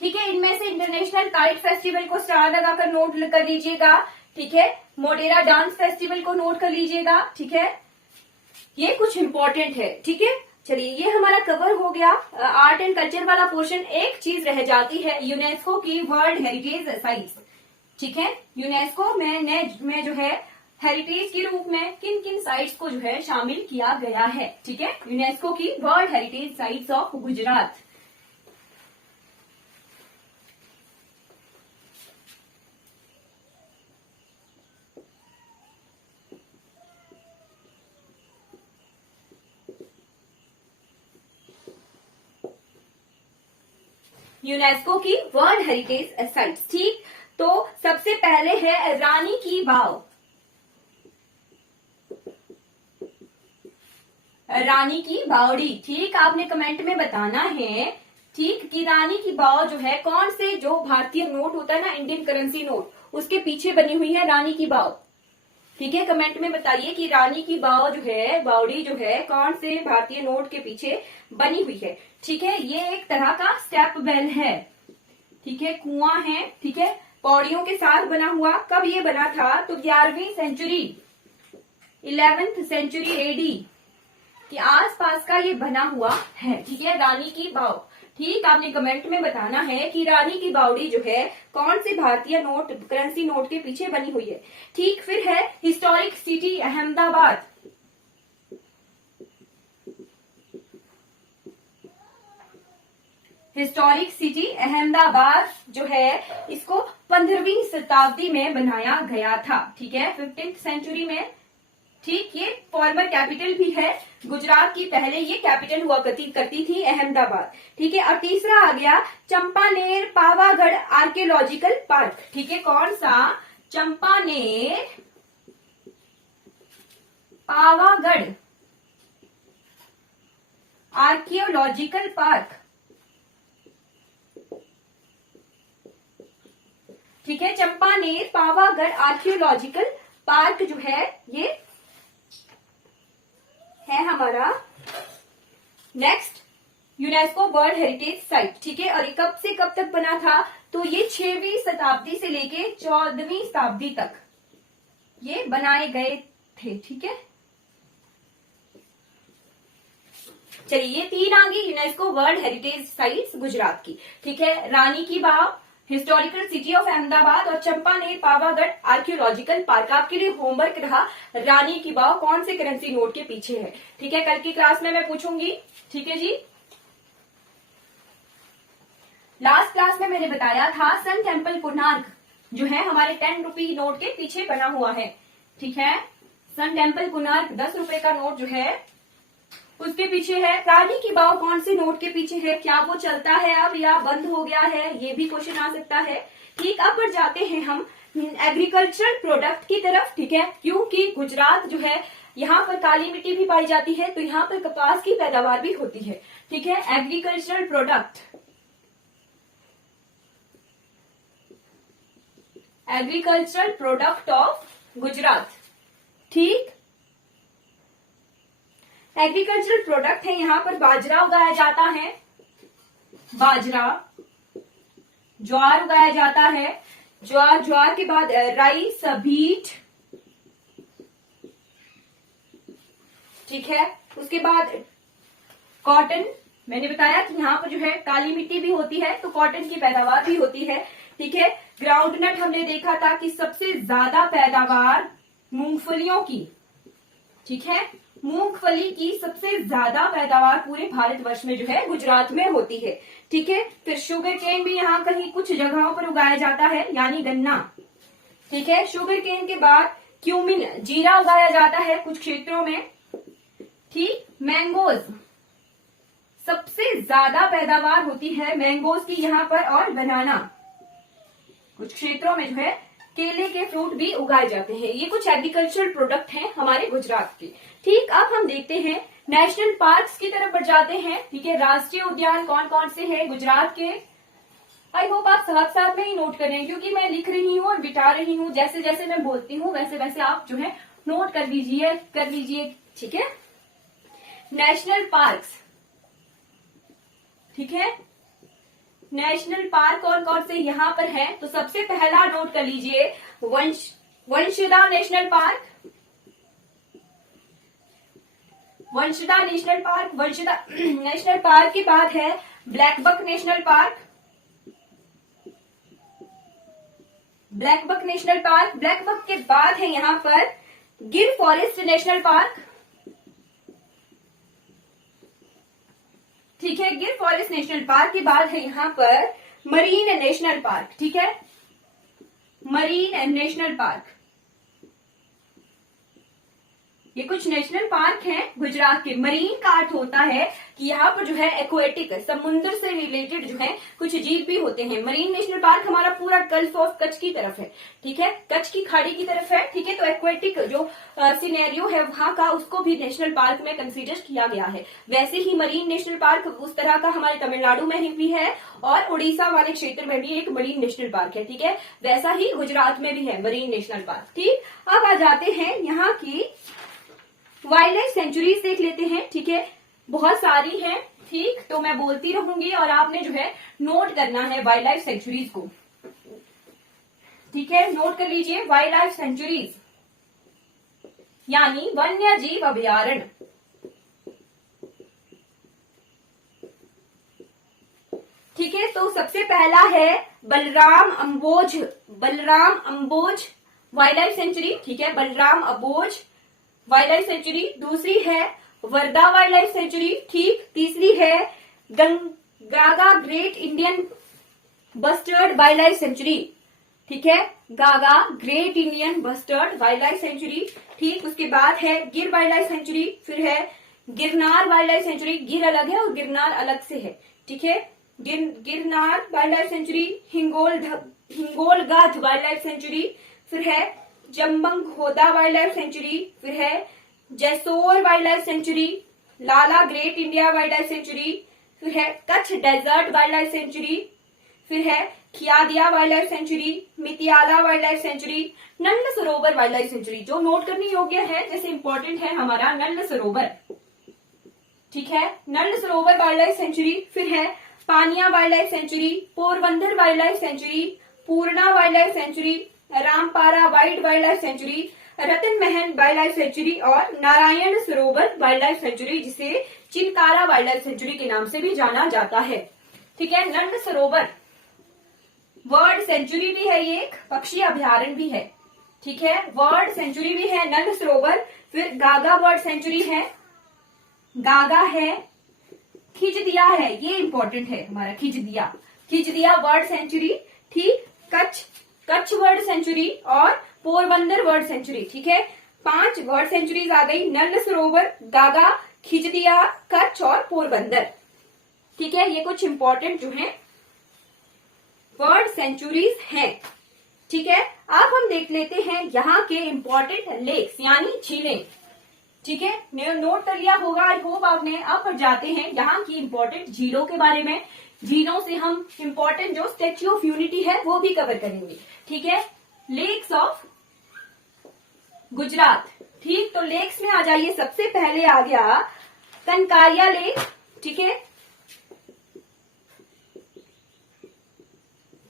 ठीक है। इनमें से इंटरनेशनल काइट फेस्टिवल को स्टार लगाकर नोट कर लीजिएगा, ठीक है। मोडेरा डांस फेस्टिवल को नोट कर लीजिएगा, ठीक है। ये कुछ इंपॉर्टेंट है, ठीक है। चलिए ये हमारा कवर हो गया आर्ट एंड कल्चर वाला पोर्शन। एक चीज रह जाती है यूनेस्को की वर्ल्ड हेरिटेज साइट्स, ठीक है। यूनेस्को में जो है हेरिटेज के रूप में किन किन साइट्स को जो है शामिल किया गया है, ठीक है। यूनेस्को की world heritage sites of Gujarat, UNESCO की वर्ल्ड हेरिटेज साइट्स, ठीक। तो सबसे पहले है रानी की वाव, रानी की बावड़ी, ठीक। आपने कमेंट में बताना है, ठीक, कि रानी की वाव जो है कौन से जो भारतीय नोट होता है ना, इंडियन करेंसी नोट, उसके पीछे बनी हुई है रानी की वाव, ठीक है। कमेंट में बताइए कि रानी की वाव जो है, बावड़ी जो है, कौन से भारतीय नोट के पीछे बनी हुई है, ठीक है। ये एक तरह का स्टेप वेल है, ठीक है, कुआं है, ठीक है, पौड़ियों के साथ बना हुआ। कब ये बना था? तो 11वीं सेंचुरी, 11th सेंचुरी एडी के आसपास का ये बना हुआ है, ठीक है, रानी की वाव, ठीक। आपने कमेंट में बताना है कि रानी की बावड़ी जो है कौन से भारतीय नोट, करेंसी नोट के पीछे बनी हुई है, ठीक। फिर है historic city Ahmedabad, historic city Ahmedabad जो है इसको 15वीं शताब्दी में बनाया गया था, ठीक है, 15th सेंचुरी में ठीक, ये फॉर्मर कैपिटल भी है गुजरात की, पहले ये कैपिटल हुआ करती थी अहमदाबाद। ठीक है, और तीसरा आ गया चंपानेर पावागढ़ आर्कियोलॉजिकल पार्क। ठीक है, कौन सा? Champaner Pavagadh archaeological park. ठीक है, चंपानेर पावागढ़ आर्कियोलॉजिकल पार्क जो है ये है हमारा next UNESCO world heritage site. ठीक है, और ये कब से कब तक बना था? तो ये 6वीं शताब्दी से लेके 14वीं शताब्दी तक ये बनाए गए थे। ठीक है, चलिए ये 3 आ गई UNESCO world heritage sites Gujarat की। ठीक है, रानी की वाव, हिस्टोरिकल सिटी ऑफ अहमदाबाद और चंपानेर पावागढ़ आर्कियोलॉजिकल पार्क। आपके लिए होमवर्क रहा रानी की वाव कौन से करेंसी नोट के पीछे है। ठीक है, कल की क्लास में मैं पूछूंगी। ठीक है जी, लास्ट क्लास में मैंने बताया था सन टेम्पल कोणार्क जो है हमारे 10 रुपी नोट के पीछे बना हुआ है। ठीक है, सन टेम्पल कोणार्क 10 रुपए का नोट जो है उसके पीछे है। रानी की वाव कौन से नोट के पीछे है? क्या वो चलता है अब या बंद हो गया है? ये भी क्वेश्चन आ सकता है। ठीक, अब बढ़ जाते हैं हम एग्रीकल्चरल प्रोडक्ट की तरफ। ठीक है, क्योंकि गुजरात जो है यहाँ पर काली मिट्टी भी पाई जाती है, तो यहाँ पर कपास की पैदावार भी होती है। ठीक है, agricultural product, agricultural product of Gujarat. ठीक, एग्रीकल्चरल प्रोडक्ट है, यहाँ पर बाजरा उगाया जाता है, बाजरा, ज्वार उगाया जाता है, ज्वार के बाद राइस, बीट। ठीक है, उसके बाद कॉटन। मैंने बताया कि यहाँ पर जो है काली मिट्टी भी होती है तो कॉटन की पैदावार भी होती है। ठीक है, ग्राउंडनट हमने देखा था कि सबसे ज्यादा पैदावार मूंगफलियों की। ठीक है, मूंगफली की सबसे ज्यादा पैदावार पूरे भारतवर्ष में जो है गुजरात में होती है। ठीक है, फिर शुगर केन भी यहाँ कहीं कुछ जगहों पर उगाया जाता है, यानी गन्ना। ठीक है, शुगर केन के बाद क्यूमिन, जीरा उगाया जाता है कुछ क्षेत्रों में। ठीक, मैंगोज, सबसे ज्यादा पैदावार होती है मैंगोज की यहाँ पर, और बनाना, कुछ क्षेत्रों में जो है केले के फ्रूट भी उगाए जाते हैं। ये कुछ एग्रीकल्चरल प्रोडक्ट हैं हमारे गुजरात के। ठीक, अब हम देखते हैं नेशनल पार्क्स की तरफ बढ़ जाते हैं। ठीक है, राष्ट्रीय उद्यान कौन कौन से हैं गुजरात के? आई होप आप साथ साथ में ही नोट करें, क्योंकि मैं लिख रही हूँ और बिठा रही हूँ, जैसे जैसे मैं बोलती हूँ वैसे वैसे आप जो है नोट कर लीजिए। ठीक है, नेशनल पार्क्स। ठीक है, नेशनल पार्क कौन कौन से यहाँ पर है? तो सबसे पहला नोट कर लीजिए Vanshada national park, Vanshada national park. Vanshada national park के बाद है blackbuck national park, blackbuck national park. Blackbuck के बाद है यहाँ पर गिर फॉरेस्ट नेशनल पार्क। ठीक है, गिर फॉरेस्ट नेशनल पार्क के बाद है यहाँ पर मरीन नेशनल पार्क। ठीक है, मरीन नेशनल पार्क। ये कुछ नेशनल पार्क हैं गुजरात के। मरीन का अर्थ होता है कि यहाँ पर जो है एक्वेटिक, समुद्र से रिलेटेड जो है कुछ जीव भी होते हैं। मरीन नेशनल पार्क हमारा पूरा गल्फ ऑफ कच्छ की तरफ है। ठीक है, कच्छ की खाड़ी की तरफ है। ठीक है, तो एक्वेटिक जो सिनेरियो है वहां का, उसको भी नेशनल पार्क में कंसीडर किया गया है। वैसे ही मरीन नेशनल पार्क उस तरह का हमारे तमिलनाडु में भी है और उड़ीसा वाले क्षेत्र में भी एक मरीन नेशनल पार्क है। ठीक है, वैसा ही गुजरात में भी है मरीन नेशनल पार्क। ठीक, अब आ जाते हैं यहाँ की वाइल्ड लाइफ सेंचुरीज देख लेते हैं। ठीक है, बहुत सारी हैं। ठीक, तो मैं बोलती रहूंगी और आपने जो है नोट करना है वाइल्ड लाइफ सेंचुरीज को। ठीक है, नोट कर लीजिए वाइल्ड लाइफ सेंचुरीज यानी वन्य जीव अभयारण्य। ठीक है, तो सबसे पहला है Balaram Ambaji wildlife sanctuary. ठीक है, Balaram Ambaji wildlife sanctuary. दूसरी है वर्धा वाइल्ड लाइफ सेंचुरी। ठीक, तीसरी है गंगागा great Indian bustard wildlife sanctuary. ठीक है, Gaga great Indian bustard wildlife sanctuary. ठीक, उसके बाद है गिर वाइल्ड लाइफ सेंचुरी, फिर है गिरनार वाइल्ड लाइफ सेंचुरी। गिर अलग है और गिरनार अलग से है। ठीक है, Girnar wildlife sanctuary, Hingolgadh wildlife sanctuary, फिर है जम्बंगहोदा वाइल्ड लाइफ सेंचुरी, फिर है Jessore wildlife sanctuary, Lala great India wildlife sanctuary, फिर है Kutch desert wildlife sanctuary, फिर है Khijadiya wildlife sanctuary, Mitiyala wildlife sanctuary, Nand Sarovar wildlife sanctuary. जो नोट करने योग्य है, जैसे इंपॉर्टेंट है हमारा नंद सरोवर। ठीक है, नंद सरोवर वाइल्ड लाइफ सेंचुरी, फिर है Paniya wildlife sanctuary, Porbandar wildlife sanctuary, Purna wildlife sanctuary, Rampara wildlife sanctuary, Ratan Mahal wildlife century और Narayan Sarovar wildlife century, जिसे चिलकारा वाइल्ड लाइफ सेंचुरी के नाम से भी जाना जाता है। ठीक है, नंद सरोवर वर्ल्ड सेंचुरी भी है, ये एक पक्षी अभ्यारण्य भी है। ठीक है, वर्ल्ड सेंचुरी भी है नंद सरोवर। फिर गागा वर्ल्ड सेंचुरी है, गागा है, खिजदिया है, ये इंपॉर्टेंट है हमारा खिजदिया वर्ल्ड सेंचुरी। ठीक, कच्छ वर्ल्ड सेंचुरी और पोरबंदर वर्ल्ड सेंचुरी। ठीक है, 5 वर्ल्ड सेंचुरीज आ गई, नंद सरोवर, गागा, खिजदिया, कच्छ और पोरबंदर। ठीक है, ये कुछ इंपॉर्टेंट जो है वर्ल्ड सेंचुरीज हैं। ठीक है, अब हम देख लेते हैं यहाँ के इंपॉर्टेंट लेक्स यानी झीलें। ठीक है, नोट कर लिया होगा आई होप आपने। अब जाते हैं यहाँ की इंपॉर्टेंट झीलों के बारे में। झीलों से हम इंपॉर्टेंट जो स्टेच्यू ऑफ यूनिटी है वो भी कवर करेंगे। ठीक है, लेक्स ऑफ गुजरात। ठीक, तो लेक्स में आ जाइए। सबसे पहले आ गया कनकारिया लेक। ठीक है,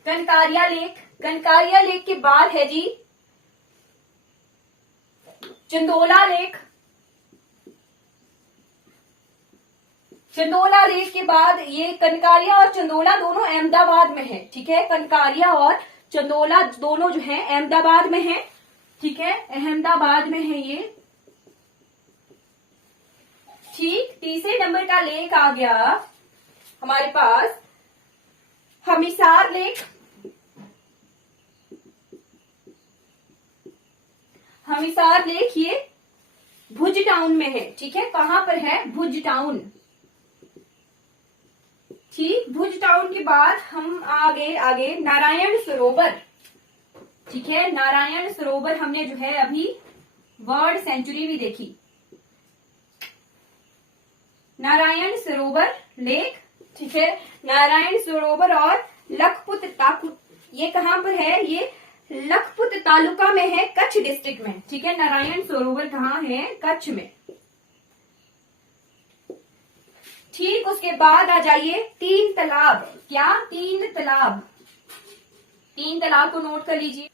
कनकारिया लेक के बाद है जी चंदोला लेक। चंदोला लेक के बाद ये कनकारिया और चंदोला दोनों अहमदाबाद में है। ठीक है, कनकारिया और चंदोला दोनों जो है अहमदाबाद में है। ठीक है, अहमदाबाद में है ये। ठीक, तीसरे नंबर का लेक आ गया हमारे पास हमिसार लेक। हमिसार लेक ये भुज टाउन में है। ठीक है, कहां पर है? भुज टाउन। ठीक, भुज टाउन के बाद हम आगे नारायण सरोवर। ठीक है, नारायण सरोवर हमने जो है अभी वर्ल्ड सेंचुरी भी देखी। नारायण सरोवर लेक। ठीक है, नारायण सरोवर और लखपत ताकुत, ये कहां पर है? ये लखपत तालुका में है, कच्छ डिस्ट्रिक्ट में। ठीक है, नारायण सरोवर कहाँ है? कच्छ में। ठीक, उसके बाद आ जाइए 3 तालाब। क्या? 3 तालाब। 3 तालाब को नोट कर लीजिए।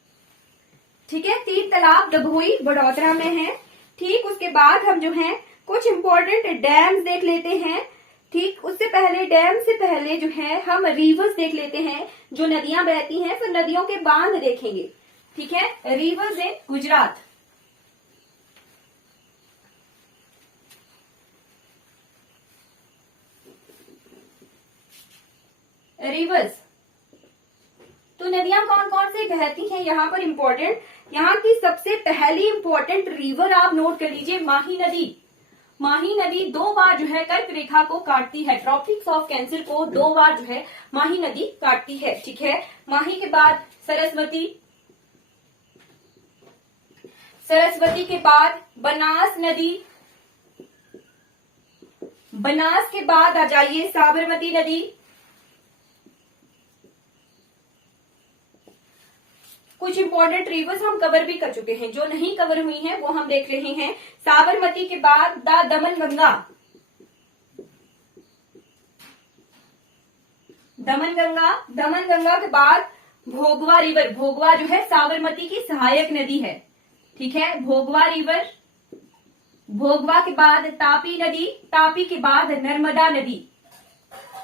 ठीक है, 3 तालाब डभोई बड़ौदरा में है। ठीक, उसके बाद हम जो है कुछ इंपॉर्टेंट डैम्स देख लेते हैं। ठीक, उससे पहले डैम से पहले जो है हम रिवर्स देख लेते हैं, जो नदियां बहती हैं, फिर नदियों के बांध देखेंगे। ठीक है, रिवर्स इन गुजरात। रिवर्स, तो नदियां कौन कौन सी बहती हैं यहाँ पर इंपॉर्टेंट। यहाँ की सबसे पहली इंपॉर्टेंट रिवर आप नोट कर लीजिए, माही नदी। माही नदी 2 बार जो है कर्क रेखा को काटती है, ट्रॉपिक्स ऑफ कैंसर को 2 बार जो है माही नदी काटती है। ठीक है, माही के बाद सरस्वती, सरस्वती के बाद बनास नदी, बनास के बाद आ जाइए साबरमती नदी। कुछ इंपॉर्टेंट रिवर्स हम कवर भी कर चुके हैं, जो नहीं कवर हुई हैं वो हम देख रहे हैं। साबरमती के बाद दमन गंगा, दमन गंगा के बाद भोगवा रिवर। भोगवा जो है साबरमती की सहायक नदी है। ठीक है, भोगवा रिवर। भोगवा के बाद तापी नदी, तापी के बाद नर्मदा नदी।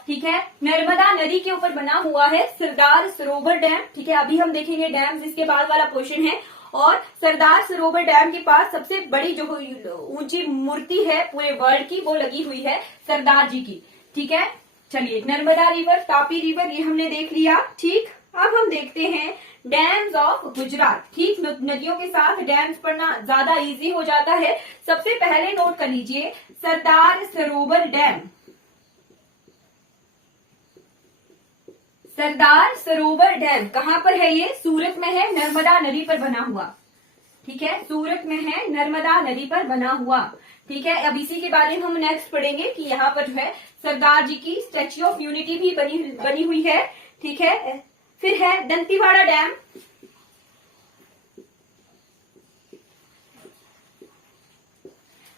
ठीक है, नर्मदा नदी के ऊपर बना हुआ है सरदार सरोवर डैम। ठीक है, अभी हम देखेंगे डैम, जिसके बाद वाला क्वेश्चन है। और सरदार सरोवर डैम के पास सबसे बड़ी जो ऊंची मूर्ति है पूरे वर्ल्ड की, वो लगी हुई है सरदार जी की। ठीक है, चलिए नर्मदा रिवर, तापी रिवर, ये हमने देख लिया। ठीक, अब हम देखते हैं डैम्स ऑफ गुजरात। ठीक, नदियों के साथ डैम्स पढ़ना ज्यादा इजी हो जाता है। सबसे पहले नोट कर लीजिए सरदार सरोवर डैम। सरदार सरोवर डैम कहां पर है? ये सूरत में है, नर्मदा नदी पर बना हुआ। ठीक है, सूरत में है, नर्मदा नदी पर बना हुआ। ठीक है, अब इसी के बारे में हम नेक्स्ट पढ़ेंगे कि यहाँ पर जो है सरदार जी की स्टैच्यू ऑफ यूनिटी भी बनी हुई है। ठीक है, फिर है दंतीवाड़ा डैम।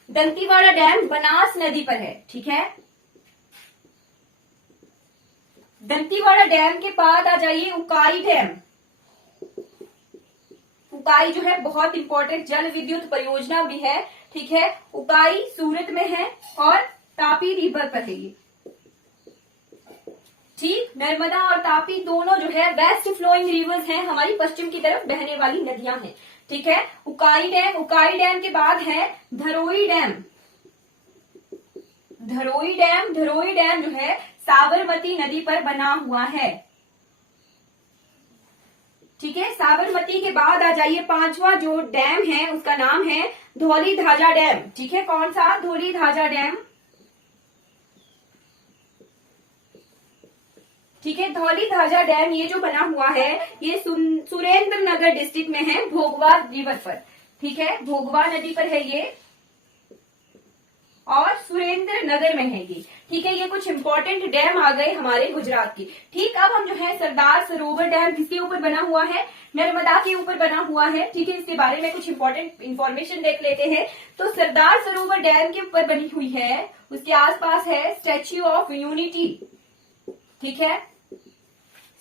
दंतीवाड़ा डैम बनास नदी पर है। ठीक है, दंतीवाड़ा डैम के बाद आ जाइए उकाई डैम। उकाई जो है बहुत इंपॉर्टेंट जल विद्युत परियोजना भी है। ठीक है, उकाई सूरत में है और तापी रिवर पर है ये। ठीक, नर्मदा और तापी दोनों जो है वेस्ट फ्लोइंग रिवर्स हैं, हमारी पश्चिम की तरफ बहने वाली नदियां हैं। ठीक है, उकाई डैम के बाद है धरोई डैम। धरोई डैम जो है साबरमती नदी पर बना हुआ है। ठीक है, साबरमती के बाद आ जाइए पांचवा जो डैम है उसका नाम है धौली धाजा डैम। ठीक है, कौन सा? धौली धाजा डैम। ठीक है, धौली धाजा डैम ये जो बना हुआ है ये सुरेंद्र नगर डिस्ट्रिक्ट में है, भोगवा रिवर पर। ठीक है, भोगवा नदी पर है ये और सुरेंद्र नगर में है ये। ठीक है, ये कुछ इंपॉर्टेंट डैम आ गए हमारे गुजरात की। ठीक, अब हम जो है सरदार सरोवर डैम किसके ऊपर बना हुआ है? नर्मदा के ऊपर बना हुआ है। ठीक है, इसके बारे में कुछ इंपॉर्टेंट इंफॉर्मेशन देख लेते हैं। तो सरदार सरोवर डैम के ऊपर बनी हुई है, उसके आसपास है स्टैच्यू ऑफ यूनिटी। ठीक है,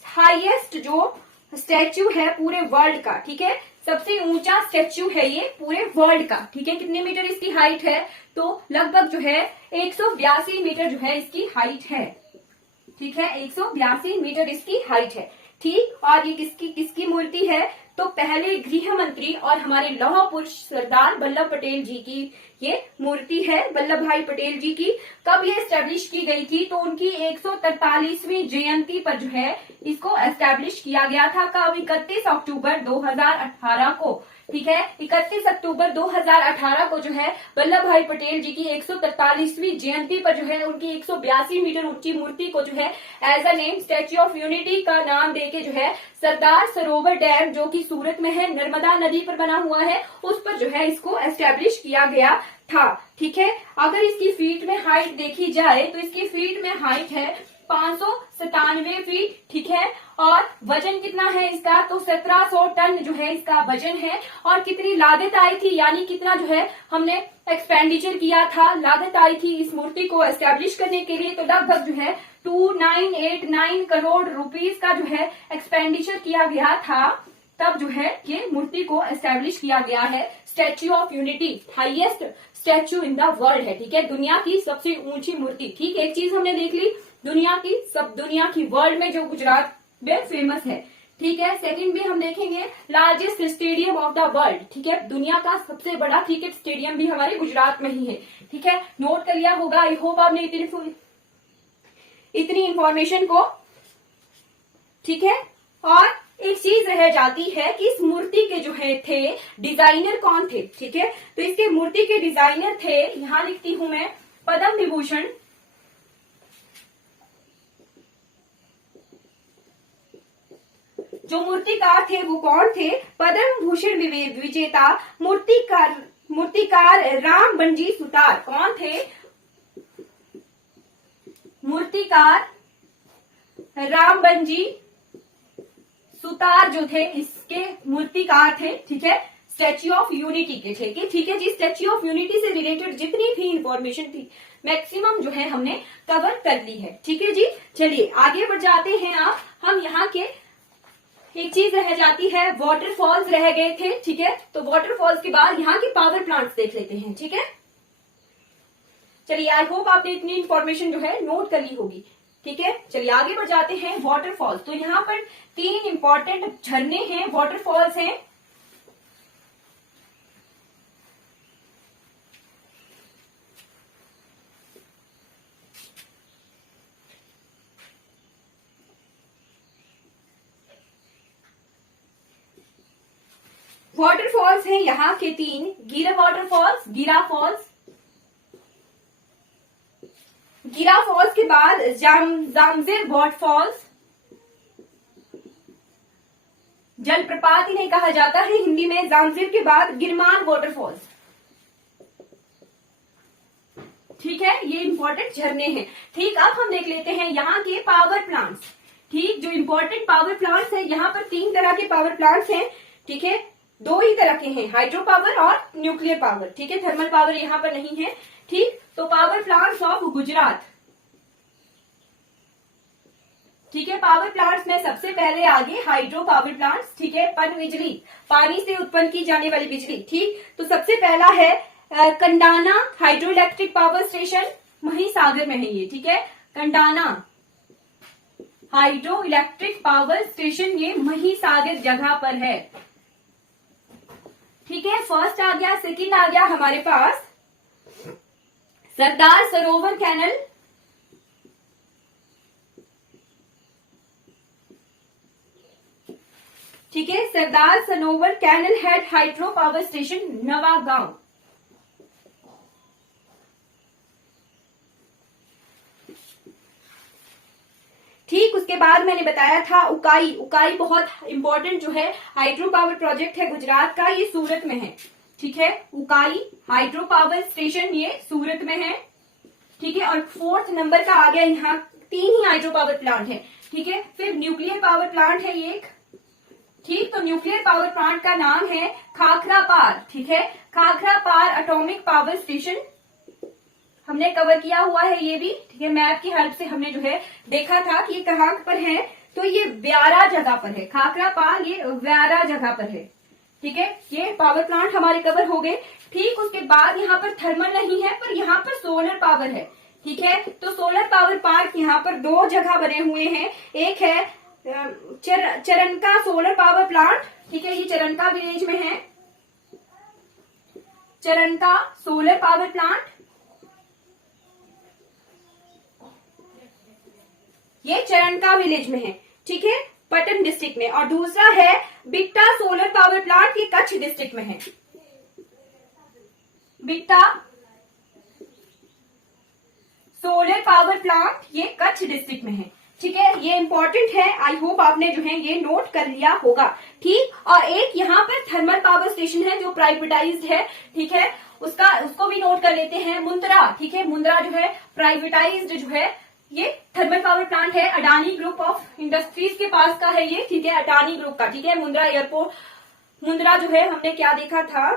हाईएस्ट जो स्टैच्यू है पूरे वर्ल्ड का। ठीक है, सबसे ऊंचा स्टैच्यू है ये पूरे वर्ल्ड का। ठीक है, कितने मीटर इसकी हाइट है? तो लगभग जो है 182 मीटर जो है इसकी हाइट है। ठीक है, 182 मीटर इसकी हाइट है। ठीक, और ये किसकी मूर्ति है? तो पहले गृह मंत्री और हमारे लौह पुरुष सरदार वल्लभ पटेल जी की ये मूर्ति है, वल्लभ भाई पटेल जी की। कब ये एस्टेब्लिश की गई थी? तो उनकी 143वीं जयंती पर जो है इसको एस्टेब्लिश किया गया था। कब? 31 अक्टूबर 2018 को। ठीक है, 31 अक्टूबर 2018 को जो है वल्लभ भाई पटेल जी की 143वीं जयंती पर जो है उनकी 182 मीटर ऊंची मूर्ति को जो है as a name Statue of Unity का नाम देके जो है सरदार सरोवर डैम जो कि सूरत में है, नर्मदा नदी पर बना हुआ है, उस पर जो है इसको एस्टेब्लिश किया गया था। ठीक है, अगर इसकी फीट में हाइट देखी जाए तो इसकी फीट में हाइट है 597 फीट। ठीक है, और वजन कितना है इसका? तो 1700 टन जो है इसका वजन है। और कितनी लागत आई थी, यानी कितना जो है हमने एक्सपेंडिचर किया था, लागत आई थी इस मूर्ति को एस्टेब्लिश करने के लिए? तो लगभग जो है 2989 करोड़ रुपीस का जो है एक्सपेंडिचर किया गया था। तब जो है ये मूर्ति को एस्टेब्लिश किया गया है। Statue of unity highest statue in the world है। ठीक है, दुनिया की सबसे ऊंची मूर्ति। ठीक, एक चीज हमने देख ली, दुनिया की वर्ल्ड में जो गुजरात में फेमस है। ठीक है, सेकंड भी हम देखेंगे largest stadium of the world. ठीक है, दुनिया का सबसे बड़ा क्रिकेट स्टेडियम भी हमारे गुजरात में ही है। ठीक है, नोट कर लिया होगा। आई होप आपने इतनी इंफॉर्मेशन को। ठीक है, और एक चीज रह जाती है कि इस मूर्ति के जो है थे डिजाइनर कौन थे? ठीक है, तो इसके मूर्ति के डिजाइनर थे, यहां लिखती हूं मैं, पद्म विभूषण। जो मूर्तिकार थे वो कौन थे? पद्म भूषण विजेता मूर्तिकार राम बंजी सुतार। कौन थे? मूर्तिकार राम बंजी सुतार जो थे इसके मूर्तिकार थे। ठीक है, स्टैच्यू ऑफ यूनिटी के थे। ठीक है जी, स्टैच्यू ऑफ यूनिटी से रिलेटेड जितनी भी इंफॉर्मेशन थी मैक्सिमम जो है हमने कवर कर ली है। ठीक है जी, चलिए आगे बढ़ जाते हैं। आप हम यहाँ के एक चीज रह जाती है, वाटरफॉल्स रह गए थे। ठीक है, तो वाटरफॉल्स के बाद यहाँ के पावर प्लांट्स देख लेते हैं। ठीक है, चलिए आई होप आपने इतनी इंफॉर्मेशन जो है नोट कर ली होगी। ठीक है, चलिए आगे बढ़ जाते हैं। वाटरफॉल्स, तो यहाँ पर 3 इंपॉर्टेंट झरने हैं, वाटरफॉल्स हैं। वाटरफॉल्स हैं यहाँ के 3, गिरा वाटरफॉल्स, गिरा फॉल्स, गिरा फॉल्स के बाद जामजिर वाटरफॉल्स, जलप्रपात इन्हें कहा जाता है हिंदी में, जामजिर के बाद गिरमान वाटरफॉल्स। ठीक है, ये इंपॉर्टेंट झरने हैं। ठीक, अब हम देख लेते हैं यहाँ के पावर प्लांट्स। ठीक, जो इंपॉर्टेंट पावर प्लांट्स है, यहाँ पर 3 तरह के पावर प्लांट्स हैं। ठीक है, 2 ही तरह के हैं, हाइड्रो पावर और न्यूक्लियर पावर। ठीक है, थर्मल पावर यहाँ पर नहीं है। ठीक, तो पावर प्लांट्स ऑफ गुजरात। ठीक है, पावर प्लांट्स में सबसे पहले आगे हाइड्रो पावर प्लांट्स। ठीक है, पन बिजली, पानी से उत्पन्न की जाने वाली बिजली। ठीक, तो सबसे पहला है Kadana hydroelectric power station, Mahisagar में है ये। ठीक है, Kadana hydroelectric power station, ये महिसागर जगह पर है। ठीक है, फर्स्ट आ गया। सेकंड आ गया हमारे पास सरदार सरोवर कैनल, ठीक है, Sardar Sarovar canal head hydro power station, Navagaon. ठीक, उसके बाद मैंने बताया था उकाई। उकाई बहुत इंपॉर्टेंट जो है हाइड्रो पावर प्रोजेक्ट है गुजरात का, ये सूरत में है। ठीक है, उकाई हाइड्रो पावर स्टेशन ये सूरत में है। ठीक है, और 4th नंबर का आ गया, यहाँ 3 ही हाइड्रो पावर प्लांट है। ठीक है, फिर न्यूक्लियर पावर प्लांट है एक। ठीक, तो न्यूक्लियर पावर प्लांट का नाम है खाखरापार। ठीक है, खाखरापार एटॉमिक पावर स्टेशन, हमने कवर किया हुआ है ये भी। ठीक है, मैप की हेल्प से हमने जो है देखा था कि ये कहाँ पर है, तो ये व्यारा जगह पर है। खाखरापार ये व्यारा जगह पर है। ठीक है, ये पावर प्लांट हमारे कवर हो गए। ठीक, उसके बाद यहाँ पर थर्मल नहीं है, पर यहाँ पर सोलर पावर है। ठीक है, तो सोलर पावर पार्क यहाँ पर 2 जगह बने हुए हैं। एक है चरनका सोलर पावर प्लांट। ठीक है, ये चरनका विलेज में है, चरनका सोलर पावर प्लांट, ये चरनका विलेज में है। ठीक है, पटन डिस्ट्रिक्ट में। और दूसरा है बिट्टा सोलर पावर प्लांट, ये कच्छ डिस्ट्रिक्ट में है। बिट्टा सोलर पावर प्लांट ये कच्छ डिस्ट्रिक्ट में है। ठीक है, ये इंपॉर्टेंट है, आई होप आपने जो है ये नोट कर लिया होगा। ठीक, और एक यहाँ पर थर्मल पावर स्टेशन है जो प्राइवेटाइज्ड है। ठीक है, उसको भी नोट कर लेते हैं, मुंद्रा। ठीक है, मुंद्रा जो है प्राइवेटाइज्ड जो है, ये थर्मल पावर प्लांट है, अडानी ग्रुप ऑफ इंडस्ट्रीज के पास का है ये। ठीक है, अडानी ग्रुप का। ठीक है, मुंद्रा एयरपोर्ट, मुंद्रा जो है हमने क्या देखा था,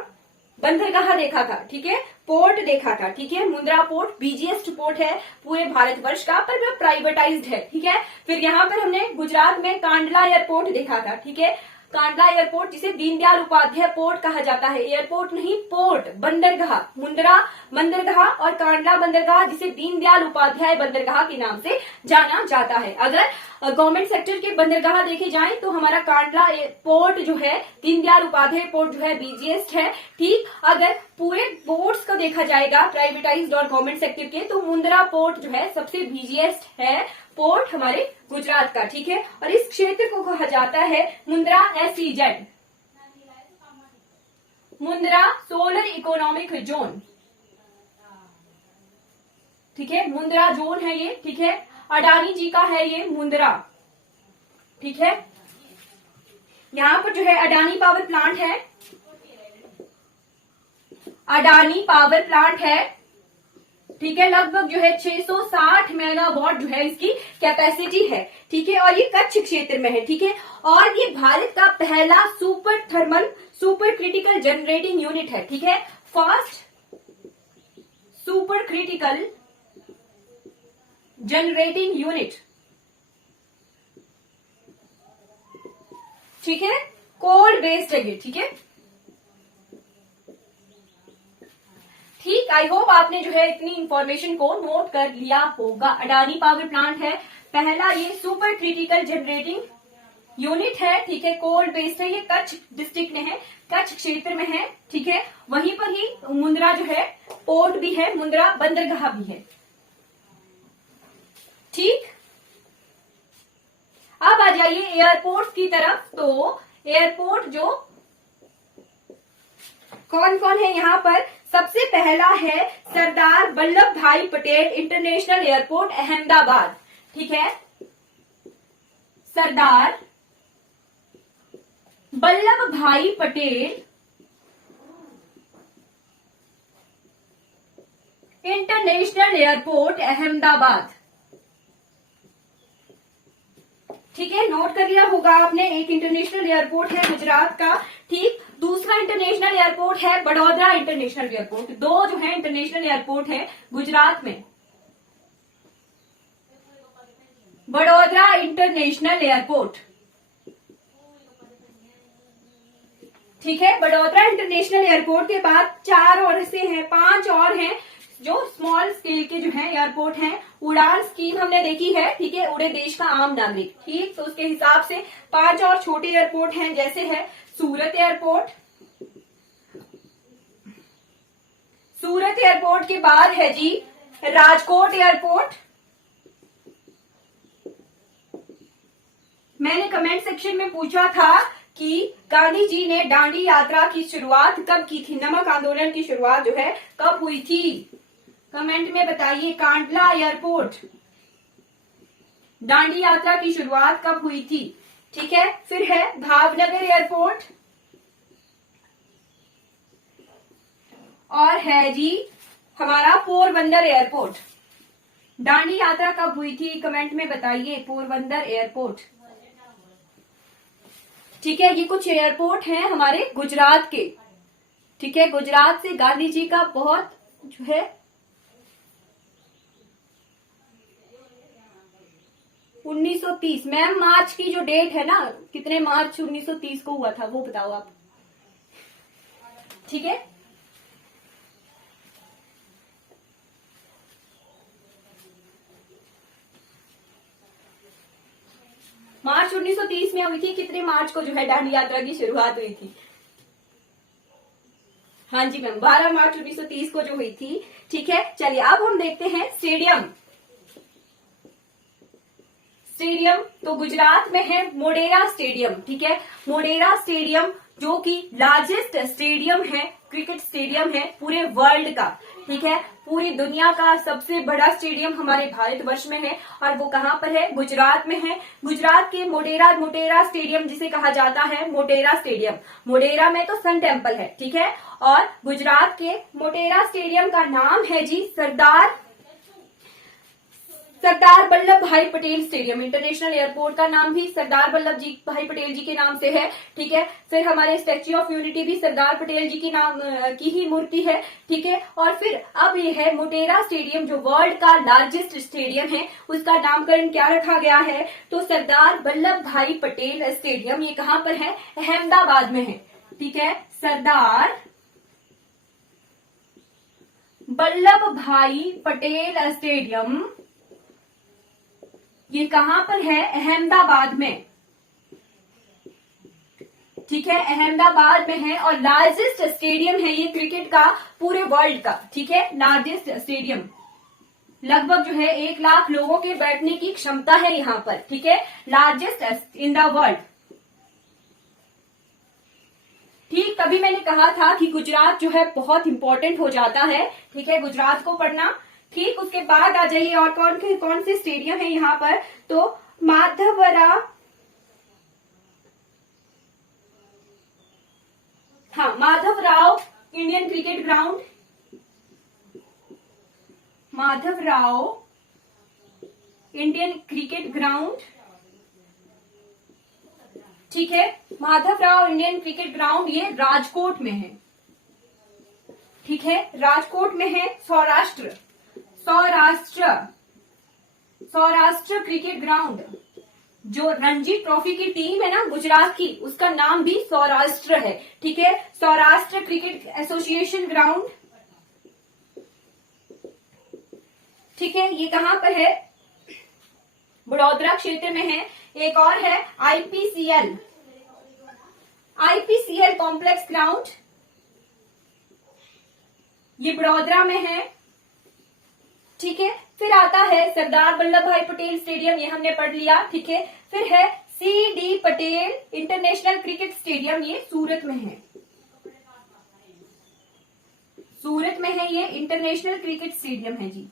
बंदरगाह देखा था। ठीक है, पोर्ट देखा था। ठीक है, मुंद्रा पोर्ट बिजिएस्ट पोर्ट है पूरे भारतवर्ष का, पर वो प्राइवेटाइज्ड है। ठीक है, फिर यहाँ पर हमने गुजरात में कांडला एयरपोर्ट देखा था। ठीक है, कांडला एयरपोर्ट जिसे दीनदयाल उपाध्याय पोर्ट कहा जाता है, एयरपोर्ट नहीं पोर्ट, बंदरगाह, मुंद्रा बंदरगाह और कांडला बंदरगाह जिसे दीनदयाल उपाध्याय बंदरगाह के नाम से जाना जाता है। अगर गवर्नमेंट सेक्टर के बंदरगाह देखे जाएं तो हमारा कांडला पोर्ट जो है, दीनदयाल उपाध्याय पोर्ट जो है बिजिएस्ट है। ठीक, अगर पूरे पोर्ट्स को देखा जाएगा प्राइवेटाइज्ड और गवर्नमेंट सेक्टर के, तो मुंद्रा पोर्ट जो है सबसे बिजिएस्ट है पोर्ट हमारे गुजरात का। ठीक है, और इस क्षेत्र को कहा जाता है Mundra SEZ, Mundra solar economic zone. ठीक है, मुंद्रा जोन है ये। ठीक है, अडानी जी का है ये मुंद्रा। ठीक है, यहाँ पर जो है अडानी पावर प्लांट है, अडानी पावर प्लांट है। ठीक है, लगभग जो है 660 मेगावाट जो है इसकी कैपेसिटी है। ठीक है, और ये कच्छ क्षेत्र में है। ठीक है, और ये भारत का पहला super thermal super critical generating unit है। ठीक है, first super critical generating unit. ठीक है, कोल बेस्ड है ये। ठीक है, ठीक, आई होप आपने जो है इतनी इंफॉर्मेशन को नोट कर लिया होगा। अडानी पावर प्लांट है पहला, ये सुपर क्रिटिकल जनरेटिंग यूनिट है। ठीक है, कोल बेस्ड है, ये कच्छ डिस्ट्रिक्ट में है, कच्छ क्षेत्र में है। ठीक है, वहीं पर ही मुंद्रा जो है पोर्ट भी है, मुंद्रा बंदरगाह भी है। ठीक, अब आ जाइए एयरपोर्ट की तरफ। तो एयरपोर्ट जो कौन कौन है यहाँ पर? सबसे पहला है सरदार वल्लभ भाई पटेल इंटरनेशनल एयरपोर्ट अहमदाबाद। ठीक है, सरदार वल्लभ भाई पटेल इंटरनेशनल एयरपोर्ट अहमदाबाद। ठीक है, नोट कर लिया होगा आपने। एक इंटरनेशनल एयरपोर्ट है गुजरात का, ठीक। दूसरा इंटरनेशनल एयरपोर्ट है बड़ौदा इंटरनेशनल एयरपोर्ट। दो जो है इंटरनेशनल एयरपोर्ट है गुजरात में। बड़ौदा इंटरनेशनल एयरपोर्ट, ठीक है। बड़ौदा इंटरनेशनल एयरपोर्ट के बाद 4 और से हैं, 5 और हैं जो स्मॉल स्केल के जो है एयरपोर्ट हैं। उड़ान स्कीम हमने देखी है, ठीक है, उड़े देश का आम नागरिक, ठीक। तो उसके हिसाब से 5 और छोटे एयरपोर्ट हैं, जैसे है सूरत एयरपोर्ट। सूरत एयरपोर्ट के बाद है जी राजकोट एयरपोर्ट। मैंने कमेंट सेक्शन में पूछा था कि गांधी जी ने दांडी यात्रा की शुरुआत कब की थी? नमक आंदोलन की शुरुआत जो है कब हुई थी? कमेंट में बताइए। कांडला एयरपोर्ट, दांडी यात्रा की शुरुआत कब हुई थी? ठीक है, फिर है भावनगर एयरपोर्ट और है जी हमारा पोरबंदर एयरपोर्ट। दांडी यात्रा कब हुई थी? कमेंट में बताइए। पोरबंदर एयरपोर्ट, ठीक है। ये कुछ एयरपोर्ट हैं हमारे गुजरात के, ठीक है। गुजरात से गांधी जी का बहुत जो है 1930, मैम मार्च की जो डेट है ना, कितने मार्च 1930 को हुआ था वो बताओ आप, ठीक है। मार्च 1930 में हुई थी। कितने मार्च को जो है दांडी यात्रा की शुरुआत हुई थी? हाँ जी मैम, 12 मार्च 1930 को जो हुई थी, ठीक है। चलिए अब हम देखते हैं स्टेडियम। स्टेडियम तो गुजरात में है मोढेरा स्टेडियम, ठीक है। मोढेरा स्टेडियम जो कि लार्जेस्ट स्टेडियम है, क्रिकेट स्टेडियम है पूरे वर्ल्ड का, ठीक है। पूरी दुनिया का सबसे बड़ा स्टेडियम हमारे भारतवर्ष में है और वो कहाँ पर है? गुजरात में है। गुजरात के मोढेरा स्टेडियम जिसे कहा जाता है मोढेरा स्टेडियम। मोढेरा में तो सन टेम्पल है, ठीक है। और गुजरात के मोढेरा स्टेडियम का नाम है जी सरदार वल्लभ भाई पटेल स्टेडियम। इंटरनेशनल एयरपोर्ट का नाम भी सरदार वल्लभ जी भाई पटेल जी के नाम से है, ठीक है। फिर हमारे स्टैच्यू ऑफ यूनिटी भी सरदार पटेल जी की नाम की ही मूर्ति है, ठीक है। और फिर अब ये है मोढेरा स्टेडियम जो वर्ल्ड का लार्जेस्ट स्टेडियम है, उसका नामकरण क्या रखा गया है? तो सरदार वल्लभ भाई पटेल स्टेडियम। ये कहाँ पर है? अहमदाबाद में है, ठीक है। सरदार वल्लभ भाई पटेल स्टेडियम ये कहां पर है? अहमदाबाद में, ठीक है। अहमदाबाद में है और लार्जेस्ट स्टेडियम है ये क्रिकेट का पूरे वर्ल्ड का, ठीक है। लार्जेस्ट स्टेडियम, लगभग जो है 1 लाख लोगों के बैठने की क्षमता है यहाँ पर, ठीक है। लार्जेस्ट इन द वर्ल्ड, ठीक। तभी मैंने कहा था कि गुजरात जो है बहुत इंपॉर्टेंट हो जाता है, ठीक है। गुजरात को पढ़ना, ठीक। उसके बाद आ जाइए और कौन से स्टेडियम है यहाँ पर? तो Madhavrao Indian cricket ground, Madhavrao Indian cricket ground, ठीक है। माधवराव इंडियन क्रिकेट ग्राउंड ये राजकोट में है, ठीक है। राजकोट में है। सौराष्ट्र क्रिकेट ग्राउंड, जो रणजी ट्रॉफी की टीम है ना गुजरात की, उसका नाम भी सौराष्ट्र है, ठीक है। सौराष्ट्र क्रिकेट एसोसिएशन ग्राउंड, ठीक है। ये कहां पर है? बड़ौदा क्षेत्र में है। एक और है आईपीसीएल कॉम्प्लेक्स ग्राउंड, ये बड़ौदा में है, ठीक है। फिर आता है सरदार वल्लभ भाई पटेल स्टेडियम, ये हमने पढ़ लिया, ठीक है। फिर है CD Patel international cricket stadium, ये सूरत में है, सूरत में है, ये इंटरनेशनल क्रिकेट स्टेडियम है जी।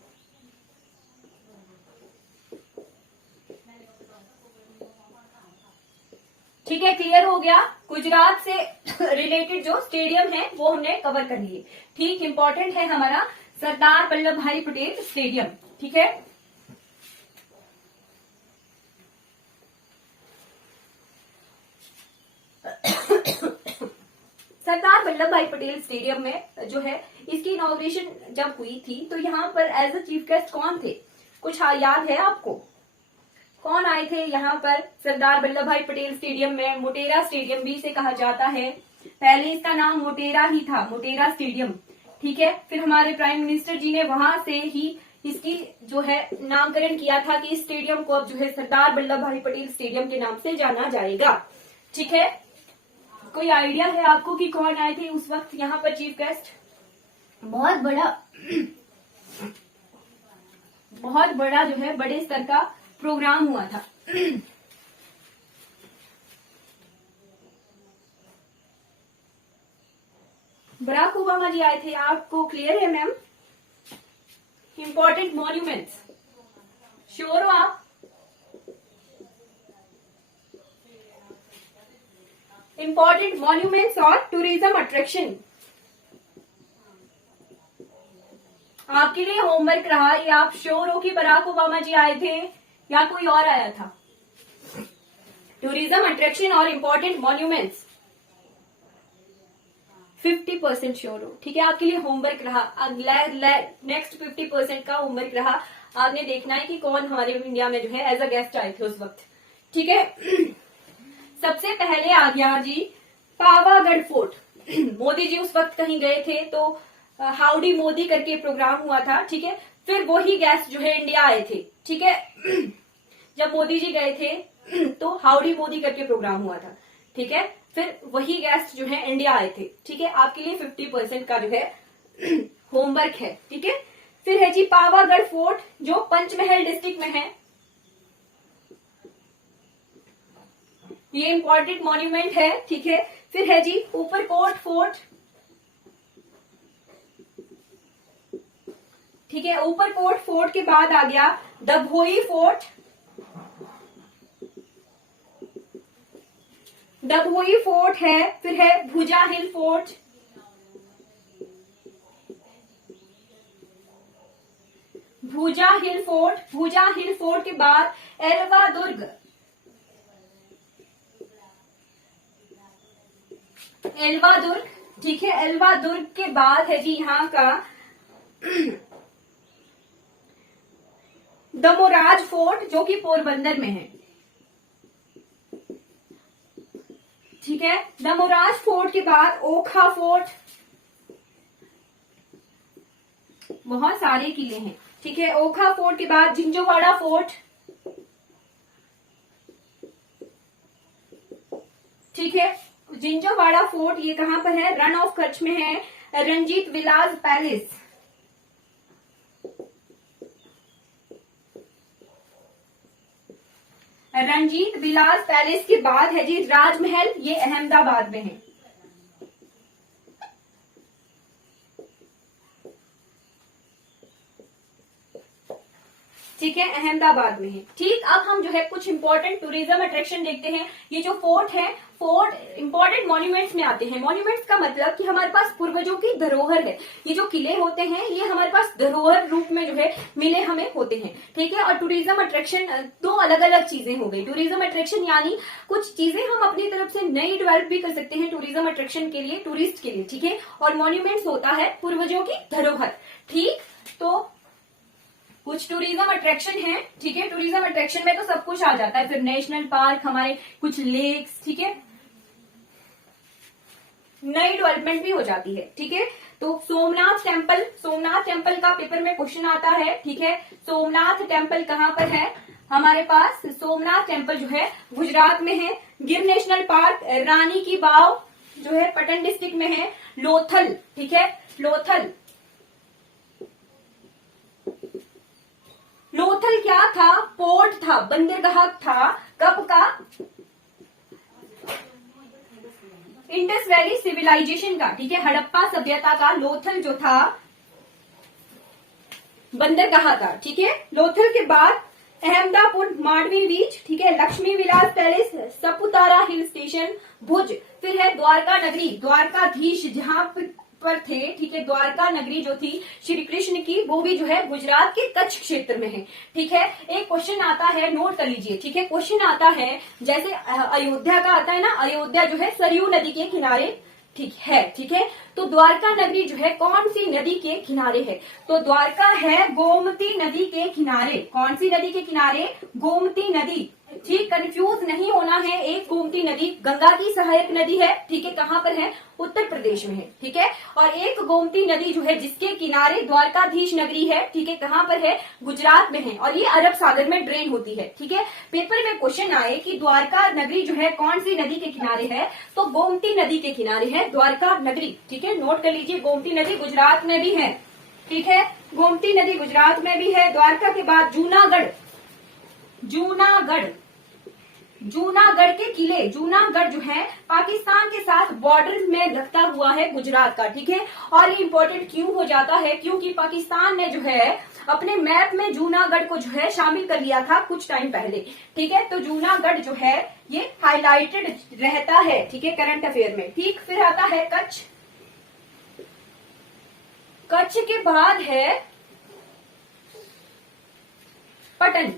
ठीक है, क्लियर हो गया। गुजरात से रिलेटेड जो स्टेडियम है वो हमने कवर कर लिए। ठीक, इंपॉर्टेंट है हमारा सरदार वल्लभ भाई पटेल स्टेडियम। ठीक है, सरदार वल्लभ भाई पटेल स्टेडियम में जो है इसकी इनॉग्रेशन जब हुई थी तो यहाँ पर एज अ चीफ गेस्ट कौन थे, कुछ याद है आपको? कौन आए थे यहाँ पर सरदार वल्लभ भाई पटेल स्टेडियम में? मोटेरा स्टेडियम भी इसे कहा जाता है। पहले इसका नाम मोटेरा ही था, मोटेरा स्टेडियम। ठीक है, फिर हमारे प्राइम मिनिस्टर जी ने वहां से ही इसकी जो है नामकरण किया था कि इस स्टेडियम को अब जो है सरदार वल्लभ भाई पटेल स्टेडियम के नाम से जाना जाएगा। ठीक है, कोई आइडिया है आपको कि कौन आए थे उस वक्त यहाँ पर चीफ गेस्ट? बहुत बड़ा जो है बड़े स्तर का प्रोग्राम हुआ था। बराक ओबामा जी आए थे, आपको क्लियर है मैम? इंपॉर्टेंट मॉन्यूमेंट्स, श्योर हो आप? इंपॉर्टेंट मॉन्यूमेंट्स और टूरिज्म अट्रैक्शन आपके लिए होमवर्क रहा। ये आप श्योर हो कि बराक ओबामा जी आए थे या कोई और आया था? टूरिज्म अट्रैक्शन और इंपॉर्टेंट मॉन्यूमेंट्स 50% श्योर हो। ठीक है, आपके लिए होमवर्क रहा। नेक्स्ट 50% का होमवर्क रहा, आपने देखना है कि कौन हमारे इंडिया में जो है एज अ गेस्ट आए थे उस वक्त। ठीक है, सबसे पहले आ गया जी पावागढ़ फोर्ट। मोदी जी उस वक्त कहीं गए थे तो हाउडी मोदी करके प्रोग्राम हुआ था। ठीक है, फिर वही गेस्ट जो है इंडिया आए थे। ठीक है, जब मोदी जी गए थे तो हाउडी मोदी करके प्रोग्राम हुआ था। ठीक है, फिर वही गेस्ट जो है इंडिया आए थे। ठीक है, आपके लिए 50% का जो है होमवर्क है। ठीक है, फिर है जी पावागढ़ फोर्ट जो पंचमहल डिस्ट्रिक्ट में है, ये इंपॉर्टेंट मॉन्यूमेंट है। ठीक है, फिर है जी ऊपरकोट फोर्ट। ठीक है, ऊपरकोट फोर्ट के बाद आ गया दभोई फोर्ट। दभोई फोर्ट है, फिर है भुजा हिल फोर्ट। भुजा हिल फोर्ट, भुजा हिल फोर्ट के बाद एल्वा दुर्ग। एल्वा दुर्ग, ठीक है, एल्वा दुर्ग के बाद है जी यहाँ का दमोराज फोर्ट जो कि पोरबंदर में है। ठीक है, दमोराज फोर्ट के बाद ओखा फोर्ट। बहुत सारे किले हैं। ठीक है, ओखा फोर्ट के बाद जिंजोवाड़ा फोर्ट। ठीक है, जिंजोवाड़ा फोर्ट ये कहां पर है? रन ऑफ कच्छ में है, रंजीत विलास पैलेस। रंजीत विलास पैलेस के बाद है जी राजमहल, ये अहमदाबाद में है। ठीक है, अहमदाबाद में है। ठीक, अब हम जो है कुछ इंपॉर्टेंट टूरिज्म अट्रैक्शन देखते हैं। ये जो फोर्ट है, फोर्ट इंपॉर्टेंट मॉन्यूमेंट्स में आते हैं। मॉन्यूमेंट्स का मतलब कि हमारे पास पूर्वजों की धरोहर है। ये जो किले होते हैं ये हमारे पास धरोहर रूप में जो है मिले हमें होते हैं। ठीक है, और टूरिज्म अट्रैक्शन दो अलग अलग चीजें हो गई। टूरिज्म अट्रैक्शन यानी कुछ चीजें हम अपनी तरफ से नई डेवलप भी कर सकते हैं टूरिज्म अट्रैक्शन के लिए, टूरिस्ट के लिए। ठीक है, और मॉन्यूमेंट्स होता है पूर्वजों की धरोहर। ठीक, तो कुछ टूरिज्म अट्रैक्शन है। ठीक है, टूरिज्म अट्रैक्शन में तो सब कुछ आ जाता है। फिर नेशनल पार्क, हमारे कुछ लेक्स। ठीक है, नई डेवलपमेंट भी हो जाती है। ठीक है, तो सोमनाथ टेम्पल, सोमनाथ टेम्पल का पेपर में क्वेश्चन आता है। ठीक है, सोमनाथ टेम्पल कहां पर है? हमारे पास सोमनाथ टेम्पल जो है गुजरात में है। गिर नेशनल पार्क, रानी की वाव जो है पटन डिस्ट्रिक्ट में है। लोथल, ठीक है, लोथल, लोथल क्या था? पोर्ट था, बंदरगाह था। कब का? इंडस वैली सिविलाइजेशन का, ठीक है, हड़प्पा सभ्यता का लोथल जो था बंदरगाह था, ठीक है। लोथल के बाद अहमदापुर मांडवी बीच, ठीक है, Lakshmi Vilas palace, Saputara hill station, भुज, फिर है द्वारका नगरी, द्वारकाधीश जहां पर थे, ठीक है, द्वारका नगरी जो थी श्री कृष्ण की, वो भी जो है गुजरात के कच्छ क्षेत्र में है, ठीक है। एक क्वेश्चन आता है, नोट कर लीजिए, ठीक है, क्वेश्चन आता है जैसे अयोध्या का आता है ना, अयोध्या जो है सरयू नदी के किनारे ठीक है। तो द्वारका नगरी जो है कौन सी नदी के किनारे है? तो द्वारका है गोमती नदी के किनारे। कौन सी नदी के किनारे? गोमती नदी। ठीक, कंफ्यूज नहीं होना है। एक गोमती नदी गंगा की सहायक नदी है, ठीक है, कहाँ पर है? उत्तर प्रदेश में है, ठीक है। और एक गोमती नदी जो है जिसके किनारे द्वारकाधीश नगरी है, ठीक है, कहाँ पर है? गुजरात में है, और ये अरब सागर में ड्रेन होती है, ठीक है। पेपर में क्वेश्चन आए कि द्वारका नगरी जो है कौन सी नदी के किनारे है, तो गोमती नदी के किनारे है द्वारका नगरी, ठीक है। नोट कर लीजिए, गोमती नदी गुजरात में भी है, ठीक है, गोमती नदी गुजरात में भी है। द्वारका के बाद जूनागढ़, जूनागढ़ के किले, जूनागढ़ जो है पाकिस्तान के साथ बॉर्डर में लगता हुआ है गुजरात का, ठीक है। और ये इंपॉर्टेंट क्यों हो जाता है? क्योंकि पाकिस्तान ने जो है अपने मैप में जूनागढ़ को जो है शामिल कर लिया था कुछ टाइम पहले, ठीक है। तो जूनागढ़ जो है ये हाईलाइटेड रहता है, ठीक है, करंट अफेयर में। ठीक, फिर आता है कच्छ, कच्छ के बाद है पटन,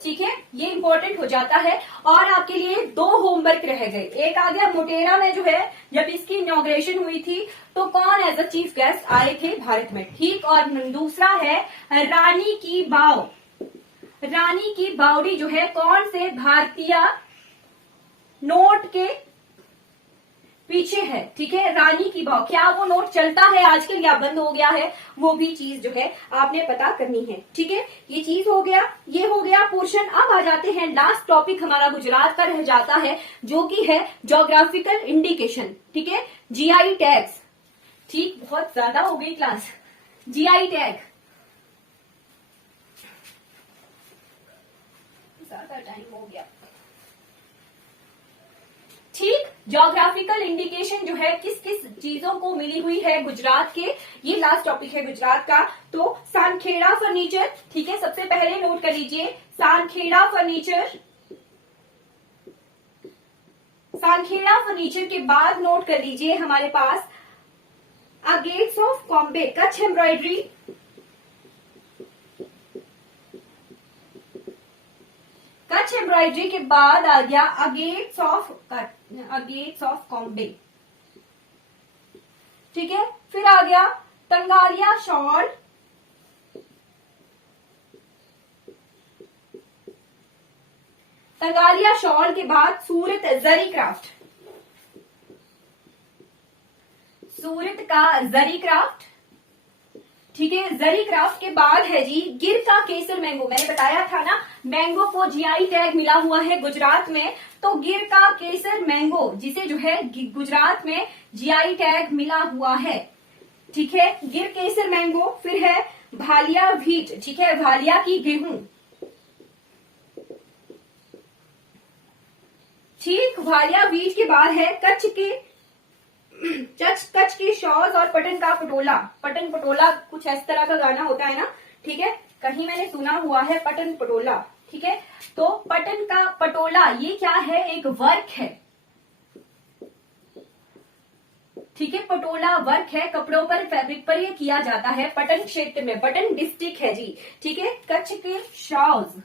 ठीक है, ये इंपॉर्टेंट हो जाता है। और आपके लिए दो होमवर्क रह गए। एक आ गया मोटेरा में जो है जब इसकी इनॉग्रेशन हुई थी तो कौन एज अ चीफ गेस्ट आए थे भारत में, ठीक। और दूसरा है रानी की बाव, रानी की बावड़ी जो है कौन से भारतीय नोट के पीछे है, ठीक है, रानी की बाव। क्या वो नोट चलता है आजकल या बंद हो गया है, वो भी चीज जो है आपने पता करनी है, ठीक है। ये चीज हो गया, ये हो गया पोर्शन। अब आ जाते हैं, लास्ट टॉपिक हमारा गुजरात का रह जाता है जो कि है ज्योग्राफिकल इंडिकेशन, ठीक है, जीआई टैग्स। ठीक, बहुत ज्यादा हो गई क्लास। जीआई टैग, ज्यादा टाइम हो गया, ठीक। ज्योग्राफिकल इंडिकेशन जो है किस किस चीजों को मिली हुई है गुजरात के, ये लास्ट टॉपिक है गुजरात का। तो सानखेड़ा फर्नीचर, ठीक है, सबसे पहले नोट कर लीजिए सानखेड़ा फर्नीचर। सानखेड़ा फर्नीचर के बाद नोट कर लीजिए हमारे पास gates of Cambay, Kutch embroidery, Kutch embroidery के बाद आ गया अगेट्स ऑफ कॉम्बे, ठीक है। फिर आ गया तंगालिया शॉल, तंगालिया शॉल के बाद सूरत जरी क्राफ्ट, सूरत का जरी क्राफ्ट, ठीक है। जरी क्राफ्ट के बाद है जी गिर का केसर मैंगो। मैंने बताया था ना मैंगो को जीआई टैग मिला हुआ है गुजरात में, तो गिर का केसर मैंगो जिसे जो है गुजरात में जीआई टैग मिला हुआ है, ठीक है, गिर केसर मैंगो। फिर है भालिया व्हीट, ठीक है, भालिया की गेहूं, ठीक। भालिया व्हीट के बाद है कच्छ के शॉज और पटन का पटोला। पटन पटोला कुछ इस तरह का गाना होता है ना, ठीक है, कहीं मैंने सुना हुआ है पटन पटोला, ठीक है। तो पटन का पटोला ये क्या है? एक वर्क है, ठीक है, पटोला वर्क है, कपड़ों पर, फैब्रिक पर ये किया जाता है पटन क्षेत्र में, पटन डिस्ट्रिक्ट है जी, ठीक है। कच्छ के शॉज,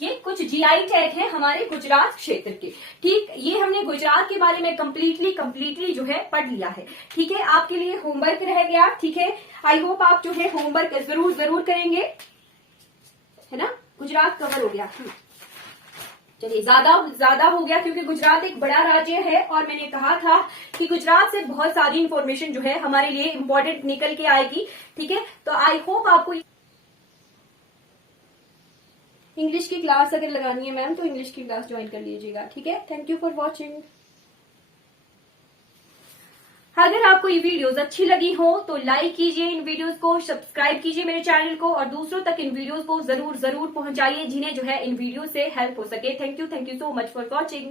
ये कुछ जीआई टैग है हमारे गुजरात क्षेत्र के, ठीक। ये हमने गुजरात के बारे में कंप्लीटली जो है पढ़ लिया है, ठीक है। आपके लिए होमवर्क रह गया, ठीक है। आई होप आप जो है होमवर्क जरूर करेंगे, है ना। गुजरात कवर हो गया। चलिए, ज्यादा हो गया क्योंकि गुजरात एक बड़ा राज्य है और मैंने कहा था कि गुजरात से बहुत सारी इंफॉर्मेशन जो है हमारे लिए इंपॉर्टेंट निकल के आएगी, ठीक है। तो आई होप आपको इंग्लिश की क्लास अगर लगानी है मैम तो इंग्लिश की क्लास ज्वाइन कर लीजिएगा, ठीक है। Thank you for watching. अगर आपको ये वीडियोस अच्छी लगी हो तो लाइक कीजिए इन वीडियोस को, सब्सक्राइब कीजिए मेरे चैनल को और दूसरों तक इन वीडियोस को जरूर जरूर पहुंचाइए जिन्हें जो है इन वीडियो से हेल्प हो सके। Thank you so much for watching.